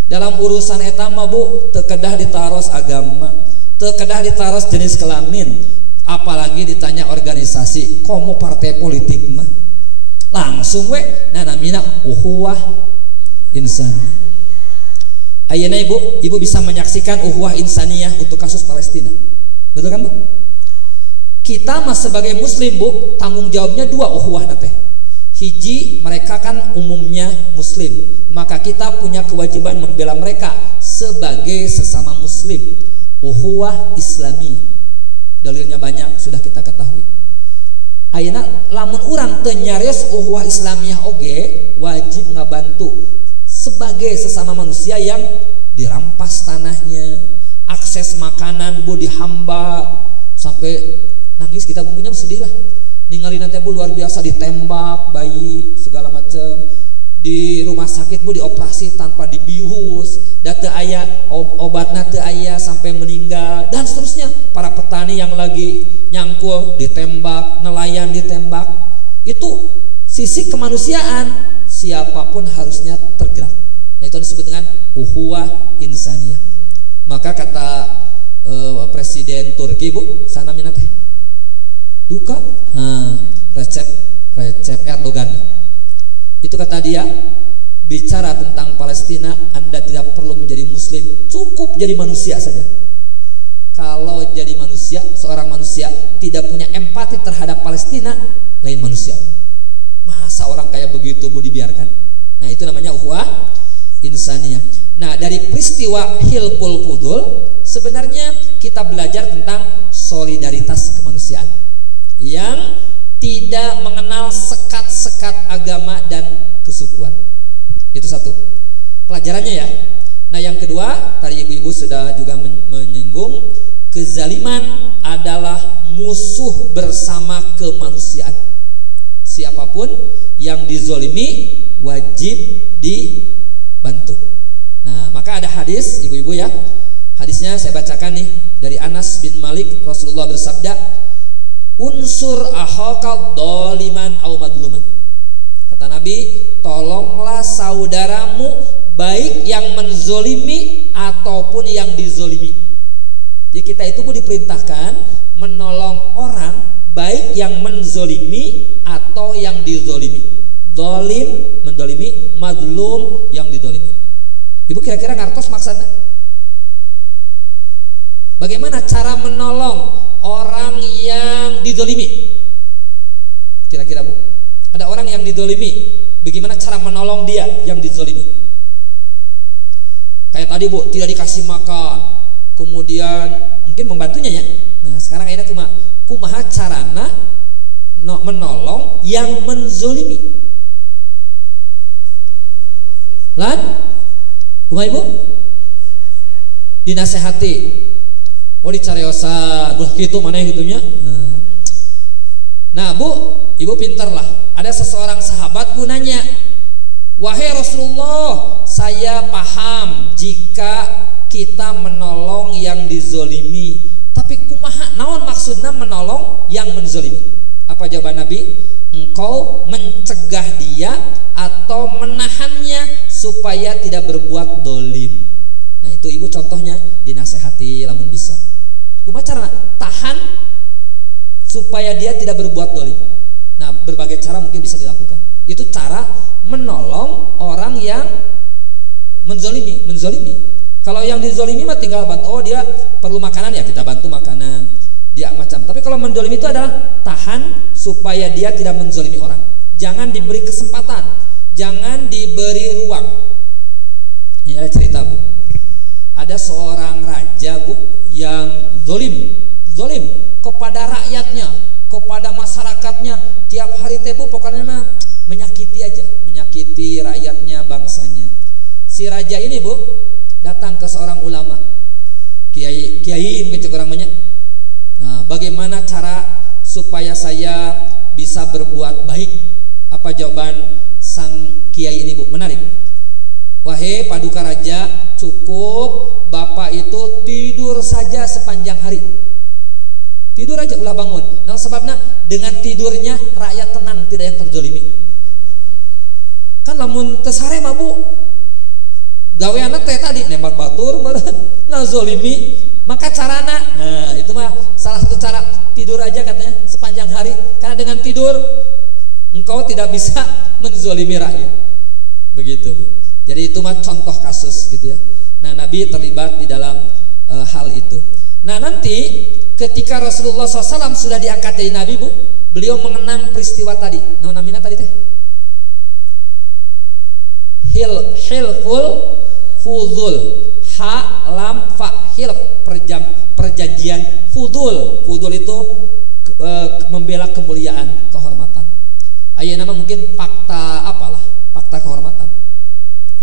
Dalam urusan eta mah Bu, teu kedah ditaros agama, teu kedah ditaros jenis kelamin, apalagi ditanya organisasi, komo partai politik mah. Langsung we, nah namina ukhuwah insan. Ayeuna Ibu bisa menyaksikan ukhuwah insaniyah untuk kasus Palestina. Betul kan Bu? Kita mah sebagai Muslim Bu, tanggung jawabnya dua ukhuwah nate. Hiji, mereka kan umumnya Muslim, maka kita punya kewajiban membela mereka sebagai sesama Muslim. Ukhuwah Islamiyah, dalilnya banyak sudah kita ketahui. Ayeuna lamun urang teu nyarios ukhuwah Islamiyah oge, wajib ngabantu sebagai sesama manusia yang dirampas tanahnya, akses makanan Bu dihamba, sampai nangis kita mungkinnya sedih lah. Ninggalin nanti Bu luar biasa, ditembak bayi segala macam. Di rumah sakit Bu dioperasi tanpa dibius, dan teu aya obatna, teu aya sampai meninggal dan seterusnya. Para petani yang lagi nyangkul ditembak, nelayan ditembak. Itu sisi kemanusiaan. Siapapun harusnya tergerak. Nah, itu disebut dengan ukhuwah insaniyah. Maka kata Presiden Turki Bu, sana mina teh duka, Recep Erdogan. Itu kata dia, bicara tentang Palestina, Anda tidak perlu menjadi muslim, cukup jadi manusia saja. Kalau jadi manusia, seorang manusia tidak punya empati terhadap Palestina, lain manusia. Masa orang kayak begitu Bu dibiarkan? Nah, itu namanya ukhuwah insaniyah. Nah, dari peristiwa Hilful Fudul sebenarnya kita belajar tentang solidaritas kemanusiaan yang tidak mengenal sekat-sekat agama dan kesukuan. Itu satu pelajarannya ya. Nah, yang kedua, tadi ibu-ibu sudah juga menyinggung, kezaliman adalah musuh bersama kemanusiaan. Siapapun yang dizolimi wajib dibantu. Nah, maka ada hadis ibu-ibu ya. Hadisnya saya bacakan nih dari Anas bin Malik. Rasulullah bersabda, unsur akhaka doliman au madluman. Kata Nabi, tolonglah saudaramu baik yang menzolimi ataupun yang dizolimi. Jadi kita itu Bu diperintahkan menolong orang baik yang menzolimi atau yang dizolimi. Dolim mendolimi, madlum yang didolimi. Ibu kira-kira ngartos maksudnya? Bagaimana cara menolong orang yang didolimi? Kira-kira Bu, ada orang yang didolimi, bagaimana cara menolong dia yang didolimi? Kayak tadi Bu, tidak dikasih makan, kemudian mungkin membantunya ya. Nah, sekarang ini kumaha carana menolong yang menzolimi? Lan, kumaha Ibu? Dinasehati. Oh, dicariosan, bulah gitu mana gitunya. Nah Bu, Ibu pinter lah. Ada seseorang sahabat Bu nanya, wahai Rasulullah, saya paham jika kita menolong yang dizolimi, tapi kumaha naon maksudnya menolong yang menzolimi? Apa jawaban Nabi? Engkau mencegah dia atau menahannya supaya tidak berbuat dolim. Nah, itu Ibu contohnya dinasehati lamun bisa. Kumaha cara tahan supaya dia tidak berbuat dolim. Nah, berbagai cara mungkin bisa dilakukan. Itu cara menolong orang yang menzolimi. Kalau yang dizolimi mah tinggal bantu. Oh, dia perlu makanan ya kita bantu makanan. Dia macam. Tapi kalau menzolimi itu adalah tahan supaya dia tidak menzolimi orang. Jangan diberi kesempatan, jangan diberi ruang. Ini ada cerita Bu. Ada seorang raja Bu yang zolim kepada rakyatnya, kepada masyarakatnya. Tiap hari teh Bu pokoknya mah menyakiti aja, menyakiti rakyatnya, bangsanya. Si raja ini Bu datang ke seorang ulama, kiai mungkin cek orang banyak. Nah, bagaimana cara supaya saya bisa berbuat baik? Apa jawaban sang kiai ini Bu? Menarik. Wahai paduka raja, cukup bapak itu tidur saja sepanjang hari. Tidur aja ulah bangun. Nah, sebabnya dengan tidurnya rakyat tenang, tidak yang terzolimi. Kan lamun tesare mah Bu, gaweana teh tadi nembak batur meureun ngazolimi. Maka carana, nah itu mah salah satu cara, tidur aja katanya sepanjang hari. Karena dengan tidur engkau tidak bisa menzolimi rakyat. Begitu Bu. Jadi itu mah contoh kasus gitu ya. Nah, Nabi terlibat di dalam hal itu. Nah, nanti ketika Rasulullah SAW sudah diangkat jadi Nabi Bu, beliau mengenang peristiwa tadi. Nah, namanya tadi teh Hilful Fudul, ha lam fa hilf, perjanjian fudul. Fudul itu membela kemuliaan, kehormatan. Ayeuna nama mungkin fakta apalah, fakta kehormatan.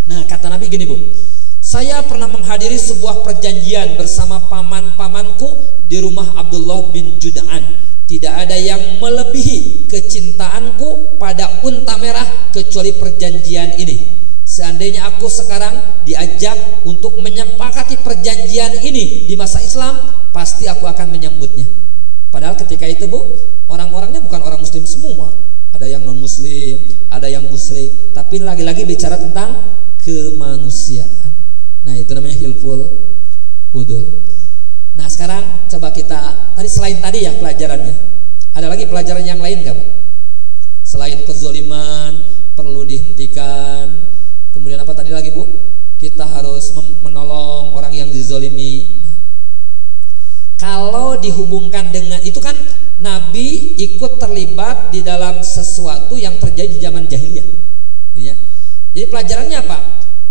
Nah, kata Nabi gini Bu, saya pernah menghadiri sebuah perjanjian bersama paman-pamanku di rumah Abdullah bin Jud'an. tidak ada yang melebihi kecintaanku pada unta merah kecuali perjanjian ini. Seandainya aku sekarang diajak untuk menyepakati perjanjian ini di masa Islam, pasti aku akan menyambutnya. Padahal ketika itu Bu, orang-orangnya bukan orang muslim semua. Ada yang non muslim, ada yang musyrik, tapi lagi-lagi bicara tentang kemanusiaan. Nah, itu namanya hilful udul. Nah, sekarang coba kita, tadi selain tadi ya pelajarannya, ada lagi pelajaran yang lain gak Bu? Selain kezoliman perlu dihentikan, kemudian apa tadi lagi Bu? Kita harus menolong orang yang dizolimi. Nah, kalau dihubungkan dengan itu kan Nabi ikut terlibat di dalam sesuatu yang terjadi di zaman jahiliyah. Jadi pelajarannya apa?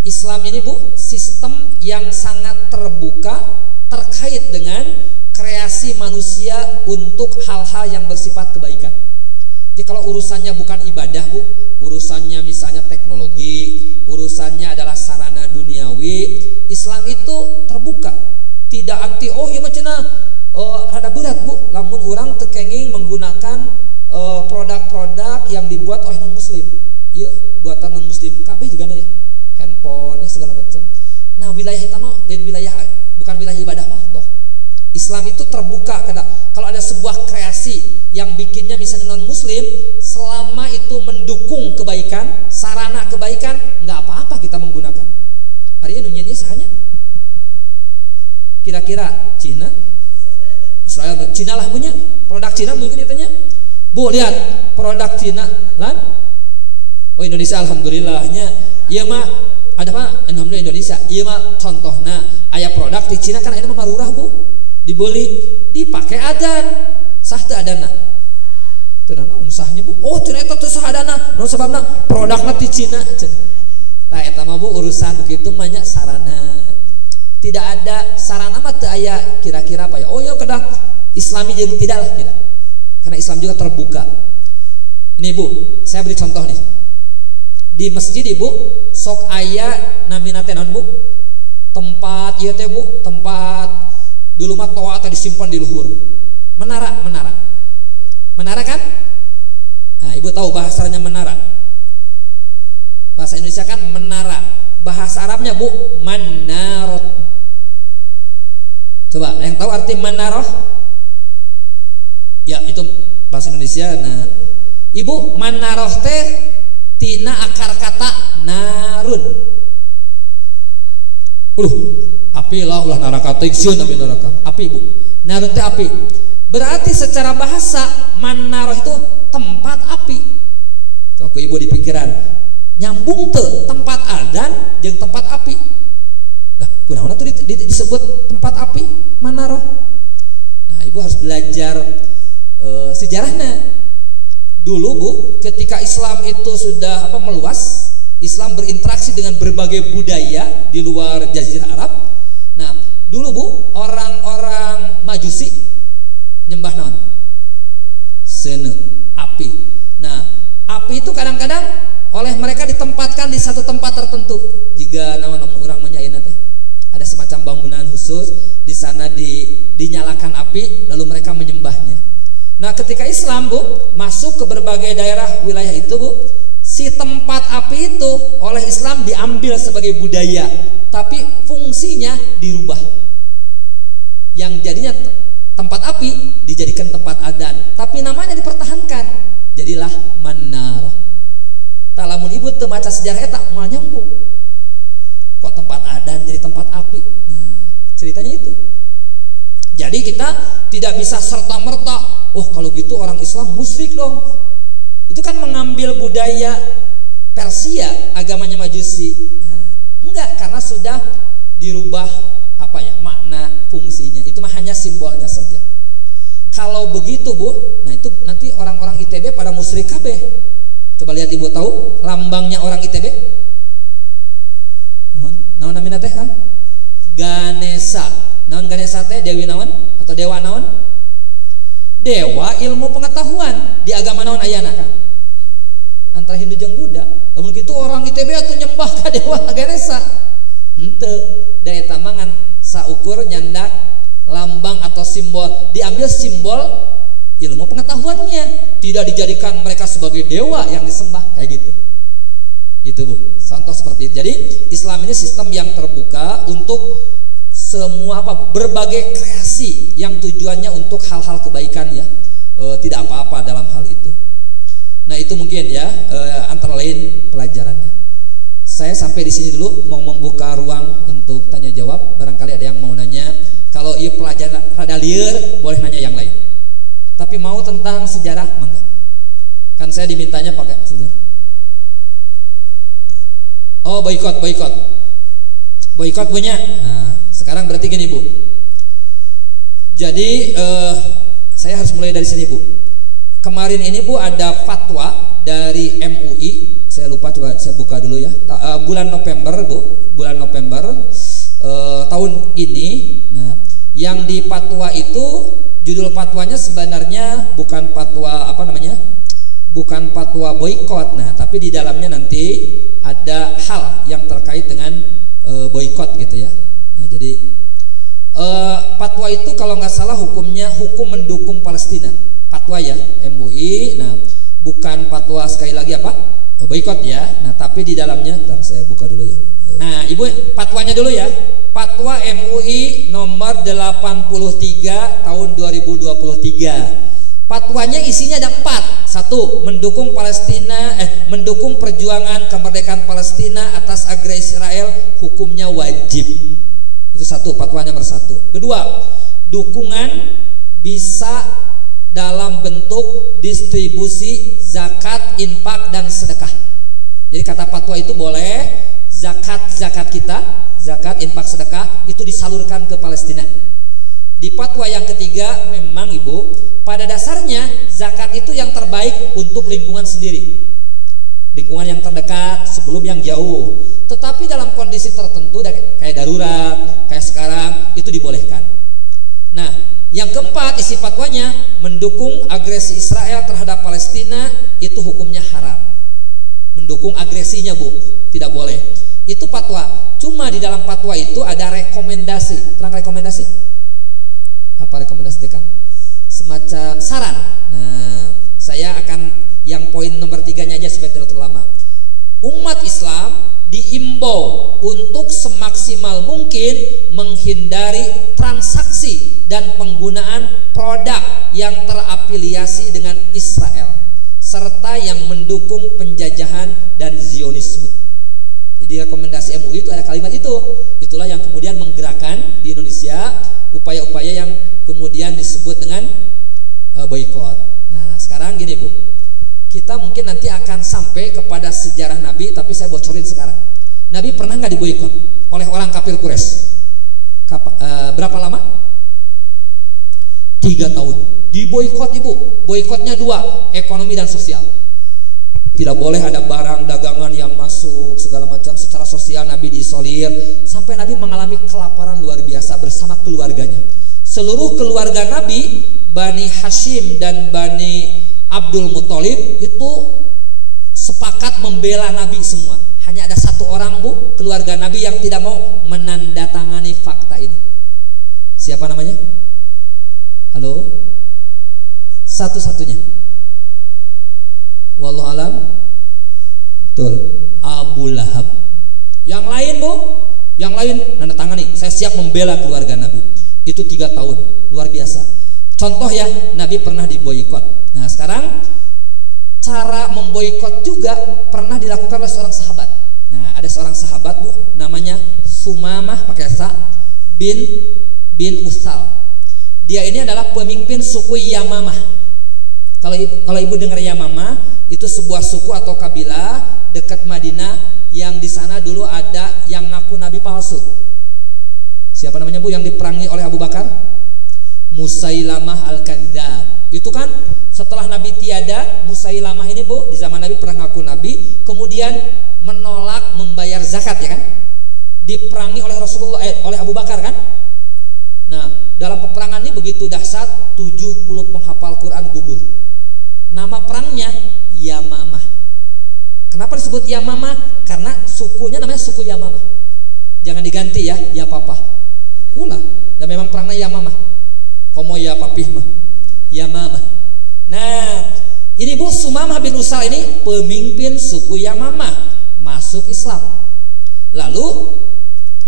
Islam ini Bu, sistem yang sangat terbuka terkait dengan kreasi manusia untuk hal-hal yang bersifat kebaikan. Jadi kalau urusannya bukan ibadah Bu, urusannya misalnya teknologi, urusannya adalah sarana duniawi, Islam itu terbuka, tidak anti. Oh iya macana rada berat Bu, lamun orang tekenging menggunakan produk-produk yang dibuat oleh non muslim. Iya, buatan non muslim kabeh juga ya, handphone ya segala macam. Nah, wilayah itu mah lain wilayah, bukan wilayah ibadah mah toh. Islam itu terbuka kalau ada sebuah kreasi yang bikinnya misalnya non muslim, selama itu mendukung kebaikan, sarana kebaikan, nggak apa-apa kita menggunakan. Hari ini nunyiannya sahanya kira-kira Cina, Israel, Cina lah punya produk Cina mungkin ditanya. Bu lihat produk Cina lan. Oh Indonesia alhamdulillahnya. Iya mah ada apa? Alhamdulillah Indonesia. Iya mah contohnya aya produk di Cina kan aya mah marurah Bu. Dibeli, dipakai adan. Sah teu adana? Teu naon sahnya Bu? Oh ternyata teu sah adana. Naon sababna? Produkna di Cina. Tah eta mah Bu urusan begitu banyak sarana. Tidak ada sarana mah teu aya kira-kira apa ya? Oh ya kedah Islami jadi tidak lah tidak. Karena Islam juga terbuka. Ini Bu, saya beri contoh nih. Di masjid Ibu sok aya namina teh naon Bu? Tempat ieu teh Bu, tempat dulu mah toa teh disimpan di luhur. Menara kan? Nah, Ibu tahu bahasanya menara. Bahasa Indonesia kan menara. Bahasa Arabnya Bu, manarot. Coba, yang tahu arti manaroh? Ya, itu bahasa Indonesia. Nah, Ibu, manaroh teh tina akar kata narun. Api lah ulah neraka teh sieun tapi neraka. Api Bu. Narun teh api. Berarti secara bahasa manaroh itu tempat api. Coba Ibu di pikiran. Nyambung teu tempat adzan jeung tempat api. Lah, kunaon atuh disebut tempat api? Manaroh. Nah, Ibu harus belajar sejarahnya. Dulu Bu, ketika Islam itu sudah meluas, Islam berinteraksi dengan berbagai budaya di luar Jazirah Arab. Nah, dulu Bu, orang-orang Majusi nyembah naon? Sene, api. Nah, api itu kadang-kadang oleh mereka ditempatkan di satu tempat tertentu. Jika nama-nama orang menyaina teh ada semacam bangunan khusus di sana dinyalakan api lalu mereka menyembahnya. Nah, ketika Islam Bu masuk ke berbagai daerah wilayah itu Bu, si tempat api itu oleh Islam diambil sebagai budaya, tapi fungsinya dirubah. Yang jadinya tempat api dijadikan tempat adzan, tapi namanya dipertahankan. Jadilah manaroh. Lamun Ibu teu maca sejarah eta moal nyambung. Kok tempat adzan jadi tempat api? Nah, ceritanya itu. Jadi kita tidak bisa serta-merta, oh kalau gitu orang Islam musyrik dong. Itu kan mengambil budaya Persia, agamanya Majusi. Nah, enggak, karena sudah dirubah makna fungsinya. Itu mah hanya simbolnya saja. Kalau begitu Bu, nah itu nanti orang-orang ITB pada musyrik kabeh. Coba lihat Ibu tahu lambangnya orang ITB? Naon namina teh Kang? Ganesha. Naon Ganesha teh Dewi naon atau dewa naon? Dewa ilmu pengetahuan. Di agama naon ayana Kang? Antara Hindu jeung Buddha. Lamun kitu orang ITB atuh nyembah ka dewa Ganesha. Henteu, da eta mah ngan saukur nyandak lambang atau simbol. Diambil simbol ilmu pengetahuannya, tidak dijadikan mereka sebagai dewa yang disembah kayak gitu. Gitu Bu, contoh seperti itu. Jadi Islam ini sistem yang terbuka untuk semua berbagai kreasi yang tujuannya untuk hal-hal kebaikan ya, tidak apa-apa dalam hal itu. Nah itu mungkin ya antara lain pelajarannya. Saya sampai di sini dulu, mau membuka ruang untuk tanya jawab. Barangkali ada yang mau nanya. Kalau iya pelajaran rada lieur, boleh nanya yang lain. Tapi mau tentang sejarah, mangga. Kan saya dimintanya pakai sejarah. Oh boikot punya. Nah sekarang berarti gini Bu. Jadi saya harus mulai dari sini Bu. Kemarin ini Bu ada fatwa dari MUI. Saya lupa, coba saya buka dulu ya. Bulan November Bu, bulan November tahun ini. Nah yang di fatwa itu, judul fatwanya sebenarnya bukan fatwa bukan fatwa boikot. Nah tapi di dalamnya nanti ada hal yang terkait dengan boikot gitu ya. Nah jadi fatwa itu kalau nggak salah hukumnya hukum mendukung Palestina. Fatwa ya MUI. Nah bukan fatwa sekali lagi boikot ya. Nah tapi di dalamnya, ntar saya buka dulu ya. Nah Ibu fatwanya dulu ya. Fatwa MUI nomor 83 tahun 2023. Fatwanya isinya ada 4. 1. Mendukung mendukung perjuangan kemerdekaan Palestina atas agresi Israel, hukumnya wajib. Itu 1, fatwanya nomor 1. Kedua, dukungan bisa dalam bentuk distribusi zakat, infak dan sedekah. Jadi kata fatwa itu boleh zakat kita, zakat, infak, sedekah itu disalurkan ke Palestina. Di fatwa yang ketiga memang Ibu, pada dasarnya zakat itu yang terbaik untuk lingkungan sendiri, lingkungan yang terdekat sebelum yang jauh. Tetapi dalam kondisi tertentu kayak darurat, kayak sekarang itu dibolehkan. Nah yang keempat isi fatwanya, mendukung agresi Israel terhadap Palestina itu hukumnya haram. Mendukung agresinya Bu, tidak boleh. Itu fatwa. Cuma di dalam fatwa itu ada rekomendasi. Terang rekomendasi? Apa rekomendasi Kang? Semacam saran. Nah, saya akan yang poin nomor 3-nya aja supaya tidak terlalu lama. Umat Islam diimbau untuk semaksimal mungkin menghindari transaksi dan penggunaan produk yang terafiliasi dengan Israel serta yang mendukung penjajahan dan Zionisme. Jadi rekomendasi MUI itu ada kalimat itu. Itulah yang kemudian menggerakkan di Indonesia upaya-upaya yang kemudian disebut dengan boikot. Nah sekarang gini Bu, kita mungkin nanti akan sampai kepada sejarah Nabi, tapi saya bocorin sekarang. Nabi pernah nggak diboikot oleh orang kafir Quraisy? Berapa lama? 3 tahun. Diboikot Ibu. Boikotnya 2, ekonomi dan sosial. Tidak boleh ada barang dagangan yang masuk segala macam. Secara sosial Nabi diisolir sampai Nabi mengalami kelaparan luar biasa bersama keluarganya. Seluruh keluarga Nabi, Bani Hashim dan Bani Abdul Muthalib itu sepakat membela Nabi semua. Hanya ada 1 orang Bu, keluarga Nabi yang tidak mau menandatangani fakta ini. Siapa namanya? Halo? Satu-satunya. Wallahu alam. Betul. Abu Lahab. Yang lain Bu, yang lain nandatangani. Saya siap membela keluarga Nabi. Itu 3 tahun, luar biasa. Contoh ya, Nabi pernah diboikot. Nah sekarang cara memboikot juga pernah dilakukan oleh seorang sahabat. Nah ada seorang sahabat Bu, namanya Sumamah pakai sa bin Usal. Dia ini adalah pemimpin suku Yamamah. Kalau ibu dengar Yamamah, itu sebuah suku atau kabilah dekat Madinah yang di sana dulu ada yang ngaku nabi palsu. Siapa namanya Bu yang diperangi oleh Abu Bakar? Musailamah al-Kadzdzab. Itu kan setelah Nabi tiada, Musailamah ini Bu di zaman Nabi pernah ngaku nabi, kemudian menolak membayar zakat ya kan? Diperangi oleh Rasulullah oleh Abu Bakar kan? Nah, dalam peperangan ini begitu dahsyat, 70 penghafal Quran gugur. Nama perangnya Yamamah. Kenapa disebut Yamamah? Karena sukunya namanya suku Yamamah. Jangan diganti ya papa. Ulah. Dan memang perangnya Yamamah. Komo ya papih mah. Yamamah. Nah, ini Bu, Sumamah bin Usal ini pemimpin suku Yamamah masuk Islam. Lalu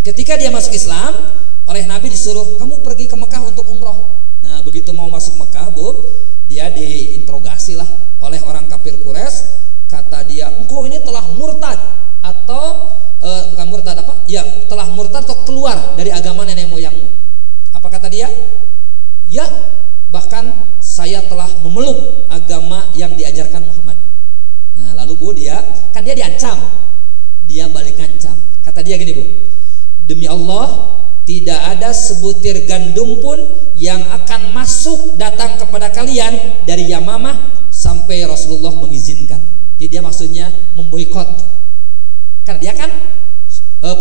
ketika dia masuk Islam, oleh Nabi disuruh, kamu pergi ke Mekah untuk umroh. Nah, begitu mau masuk Mekah, Bu, dia diinterogasi lah oleh orang kafir Quraisy. Kata dia, engkau ini telah murtad atau bukan murtad apa? Ya, telah murtad atau keluar dari agama nenek moyangmu. Apa kata dia? Ya, bahkan saya telah memeluk agama yang diajarkan Muhammad. Nah, lalu Bu, dia diancam. Dia balik ngancam. Kata dia gini, Bu. Demi Allah, tidak ada sebutir gandum pun yang akan masuk datang kepada kalian dari Yamamah sampai Rasulullah mengizinkan. Jadi dia maksudnya memboikot. Karena dia kan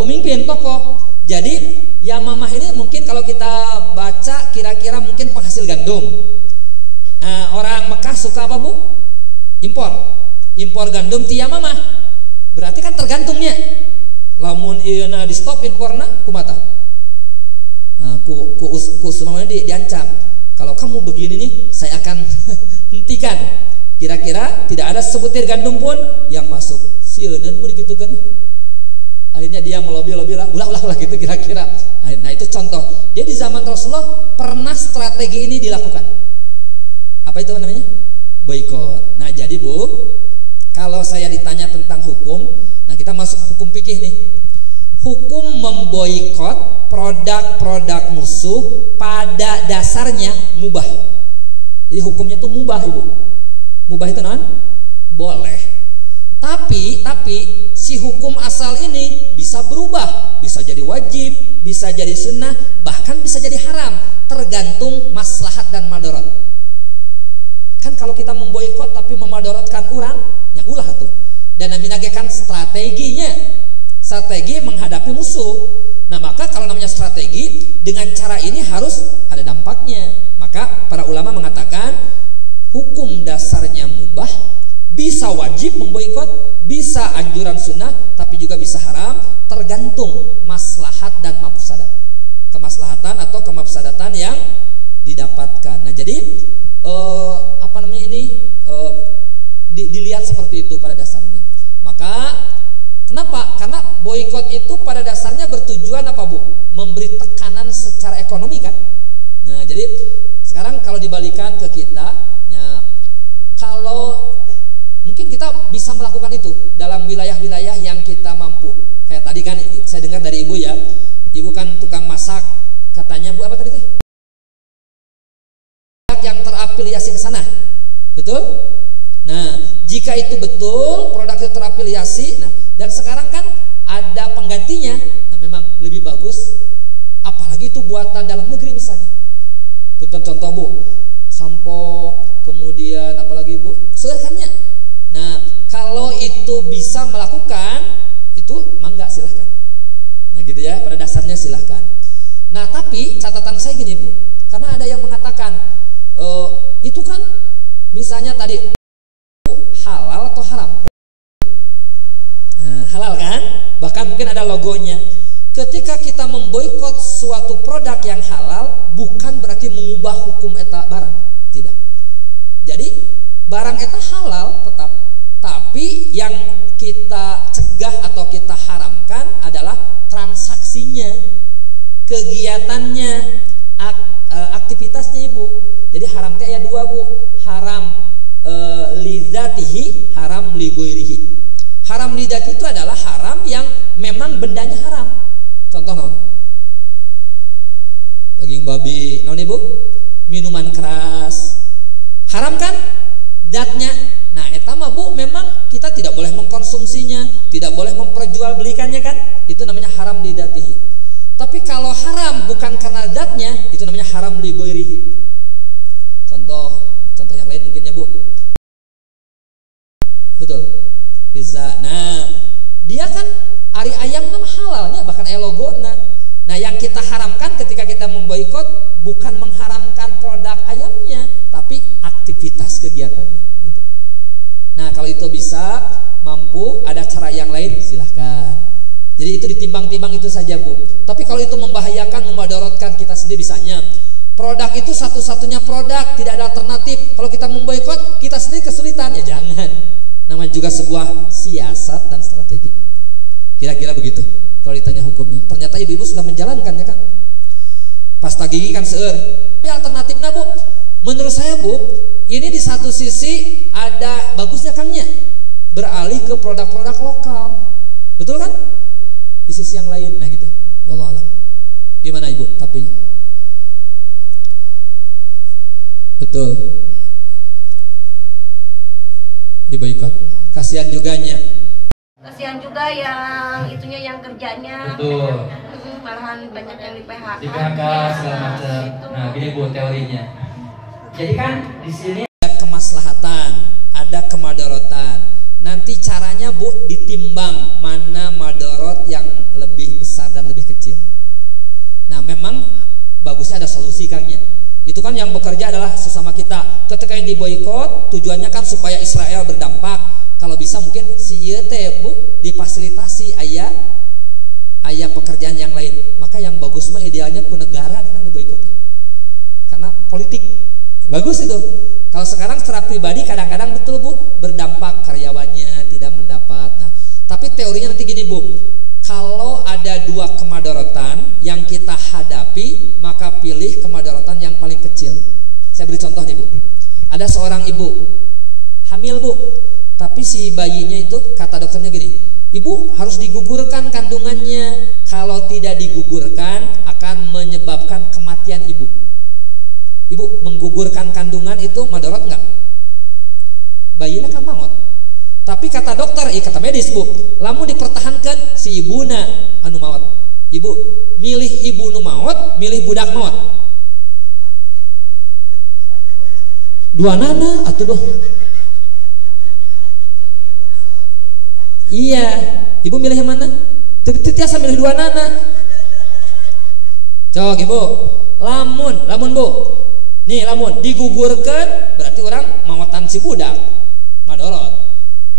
pemimpin tokoh. Jadi Yamamah ini mungkin kalau kita baca kira-kira mungkin penghasil gandum. Orang Mekah suka apa, Bu? Impor gandum ti Yamamah. Berarti kan tergantungnya. Lamun ieuna di stop imporna kumata. Ku semuanya diancam. Kalau kamu begini nih, saya akan hentikan. Kira-kira tidak ada sebutir gandum pun yang masuk. Sieun ku digitukeun. Akhirnya dia melobi-lobi lah, ulah gitu kira-kira. Nah, itu contoh. Dia di zaman Rasulullah pernah strategi ini dilakukan. Apa itu namanya? Boikot. Nah, jadi Bu, kalau saya ditanya tentang hukum, nah kita masuk hukum fikih nih. Hukum memboikot produk-produk musuh pada dasarnya mubah. Jadi hukumnya itu mubah, Ibu. Mubah itu non? Boleh. Tapi si hukum asal ini bisa berubah, bisa jadi wajib, bisa jadi sunnah, bahkan bisa jadi haram, tergantung maslahat dan madarat. Kan kalau kita memboikot tapi memadaratkan orang, ya ulah tuh. Dan naminagekan strateginya, strategi menghadapi musuh. Nah, maka kalau namanya strategi, dengan cara ini harus ada dampaknya. Maka para ulama mengatakan hukum dasarnya mubah, bisa wajib memboikot, bisa anjuran sunnah, tapi juga bisa haram, tergantung maslahat dan mafsadat. Kemaslahatan atau kemafsadatan yang didapatkan. Nah, jadi dilihat seperti itu pada dasarnya. Maka kenapa? Karena boikot itu pada dasarnya bertujuan apa, Bu? Memberi tekanan secara ekonomi kan. Nah, jadi sekarang kalau dibalikan ke kita, ya, kalau mungkin kita bisa melakukan itu dalam wilayah-wilayah yang kita mampu. Kayak tadi kan saya dengar dari Ibu ya, Ibu kan tukang masak, katanya Bu apa tadi teh? Yang terafiliasi ke sana, betul? Nah, jika itu betul, produk itu terafiliasi, nah, dan sekarang kan ada penggantinya, nah memang lebih bagus. Apalagi itu buatan dalam negeri misalnya. Contoh Bu, sampo, kemudian apalagi Bu, segarkannya. Nah, kalau itu bisa melakukan, itu mangga silahkan. Nah gitu ya, pada dasarnya silahkan. Nah tapi catatan saya gini Bu, karena ada yang mengatakan itu kan misalnya tadi halal atau haram? Nah, halal kan? Bahkan mungkin ada logonya. Ketika kita memboikot suatu produk yang halal, bukan berarti mengubah hukum eta barang, tidak. Jadi barang eta halal tetap, tapi yang kita cegah atau kita haramkan adalah transaksinya, kegiatannya, aktivitasnya Ibu. Jadi haram teh aya dua Bu, haram lidzatihi, haram lighairihi. Haram lidzati itu adalah haram yang memang bendanya haram. Contoh non? Daging babi, non Ibu? Minuman keras. Haram kan? Zatnya. Nah, eta mah Bu memang kita tidak boleh mengkonsumsinya, tidak boleh memperjualbelikannya kan? Itu namanya haram lidzatihi. Tapi kalau haram bukan karena zatnya, itu namanya haram lighairihi. Contoh yang lain mungkinnya Bu. Betul. Pizza. Nah, dia kan ari ayam nama halalnya bahkan aya logona. Nah, yang kita haramkan ketika kita memboikot bukan mengharamkan produk ayamnya, tapi aktivitas kegiatannya gitu. Nah, kalau itu bisa mampu ada cara yang lain silahkan. Jadi itu ditimbang-timbang itu saja Bu. Tapi kalau itu membahayakan, memadaratkan kita sendiri, misalnya Produk itu satu-satunya produk, tidak ada alternatif. Kalau kita memboikot, kita sendiri kesulitan. Ya jangan. Namanya juga sebuah siasat dan strategi. Kira-kira begitu. Kalau ditanya hukumnya, ternyata ibu-ibu sudah menjalankan ya kan. Pasta gigi kan seueur. Tapi alternatifnya Bu, menurut saya Bu, ini di satu sisi ada bagusnya Kangnya, beralih ke produk-produk lokal. Betul kan? Di sisi yang lain, nah gitu. Wallah alam. Gimana Ibu? Tapi betul, diboikot. Kasihan juganya. Kasihan juga yang itunya yang kerjanya. Betul. Malahan banyak yang di PHK. Di PHK segala macam. Nah, gini Bu teorinya. Jadi kan di sini ada kemaslahatan, ada kemadorotan. Nanti caranya Bu ditimbang mana madorot yang lebih besar dan lebih kecil. Nah, memang bagusnya ada solusi Kangnya. Itu kan yang bekerja adalah sesama kita. Ketika yang diboikot, tujuannya kan supaya Israel berdampak. Kalau bisa mungkin si YT Bu difasilitasi ayah pekerjaan yang lain. Maka yang bagus mah idealnya ke negara kan diboikot. Karena politik bagus itu. Kalau sekarang secara pribadi kadang-kadang betul Bu berdampak karyawannya tidak mendapat. Nah, tapi teorinya nanti gini Bu. Kalau ada dua kemadorotan yang kita hadapi, maka pilih kemadorotan yang paling kecil. Saya beri contoh nih Bu. Ada seorang ibu hamil Bu, tapi si bayinya itu kata dokternya gini, ibu harus digugurkan kandungannya. Kalau tidak digugurkan akan menyebabkan kematian ibu. Ibu menggugurkan kandungan itu madorot enggak? Bayinya kan maut. Tapi kata dokter, kata medis Bu, lamun dipertahankan si ibuna anu maut. Ibu milih ibu nu maut, milih budak maut. Dua nana atuh doh. Iya, ibu milih yang mana? Tiasa milih dua nana. Cok ibu, lamun Bu, nih lamun digugurkan berarti orang mautan si budak, madorot.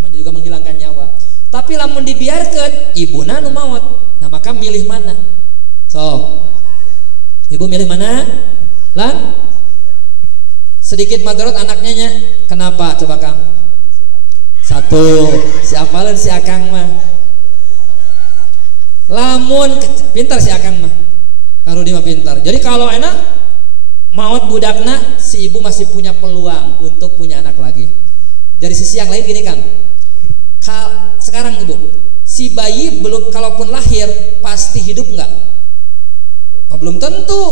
Juga menghilangkan nyawa. Tapi lamun dibiarkan ibuna nu maut. Nah maka milih mana? Sok. Ibu milih mana? Lan? Sedikit madorot anaknya nya. Kenapa? Coba Kang. Satu. Si apalan si Akang mah. Lamun pintar si Akang mah. Karudi mah pintar. Jadi kalau enak maut budakna, si ibu masih punya peluang untuk punya anak lagi. Dari sisi yang lain gini Kang. Sekarang Ibu, si bayi belum, kalaupun lahir pasti hidup enggak? Oh, belum tentu.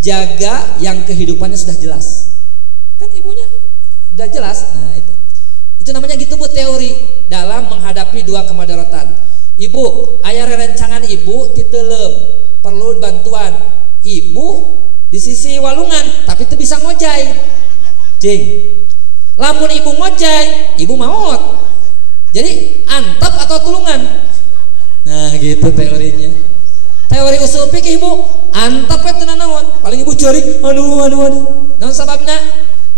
Jaga yang kehidupannya sudah jelas. Kan ibunya sudah jelas. Nah itu namanya gitu Bu teori dalam menghadapi dua kemadorotan. Ibu, aya rerencangan ibu titelem perlu bantuan. Ibu di sisi walungan tapi itu bisa ngojay. Cing. Lamun ibu ngojay, ibu maut. Jadi antap atau tulungan. Nah gitu teorinya. Teori usul fikih Bu, antap itu nanaon. Paling ibu curi, aduh. Naon sababnya?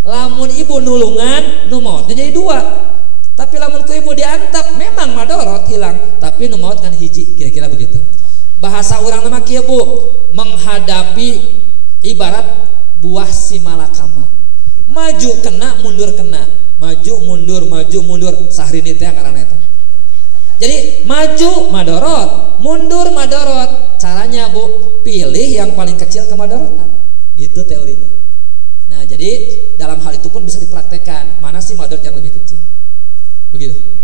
Lamun ibu nulungan, nu mautnya jadi dua. Tapi lamun ku ibu diantap, memang madorot hilang, tapi nu maut kan hiji. Kira-kira begitu. Bahasa orang nama kieu Bu, menghadapi ibarat buah si malakama. Maju kena, mundur kena. Maju mundur sahrini teh ngaranna eta. Jadi maju madorot, mundur madorot. Caranya Bu, pilih yang paling kecil kemadorotan. Gitu teorinya. Nah, jadi dalam hal itu pun bisa dipraktekkan mana sih madorot yang lebih kecil. Begitu.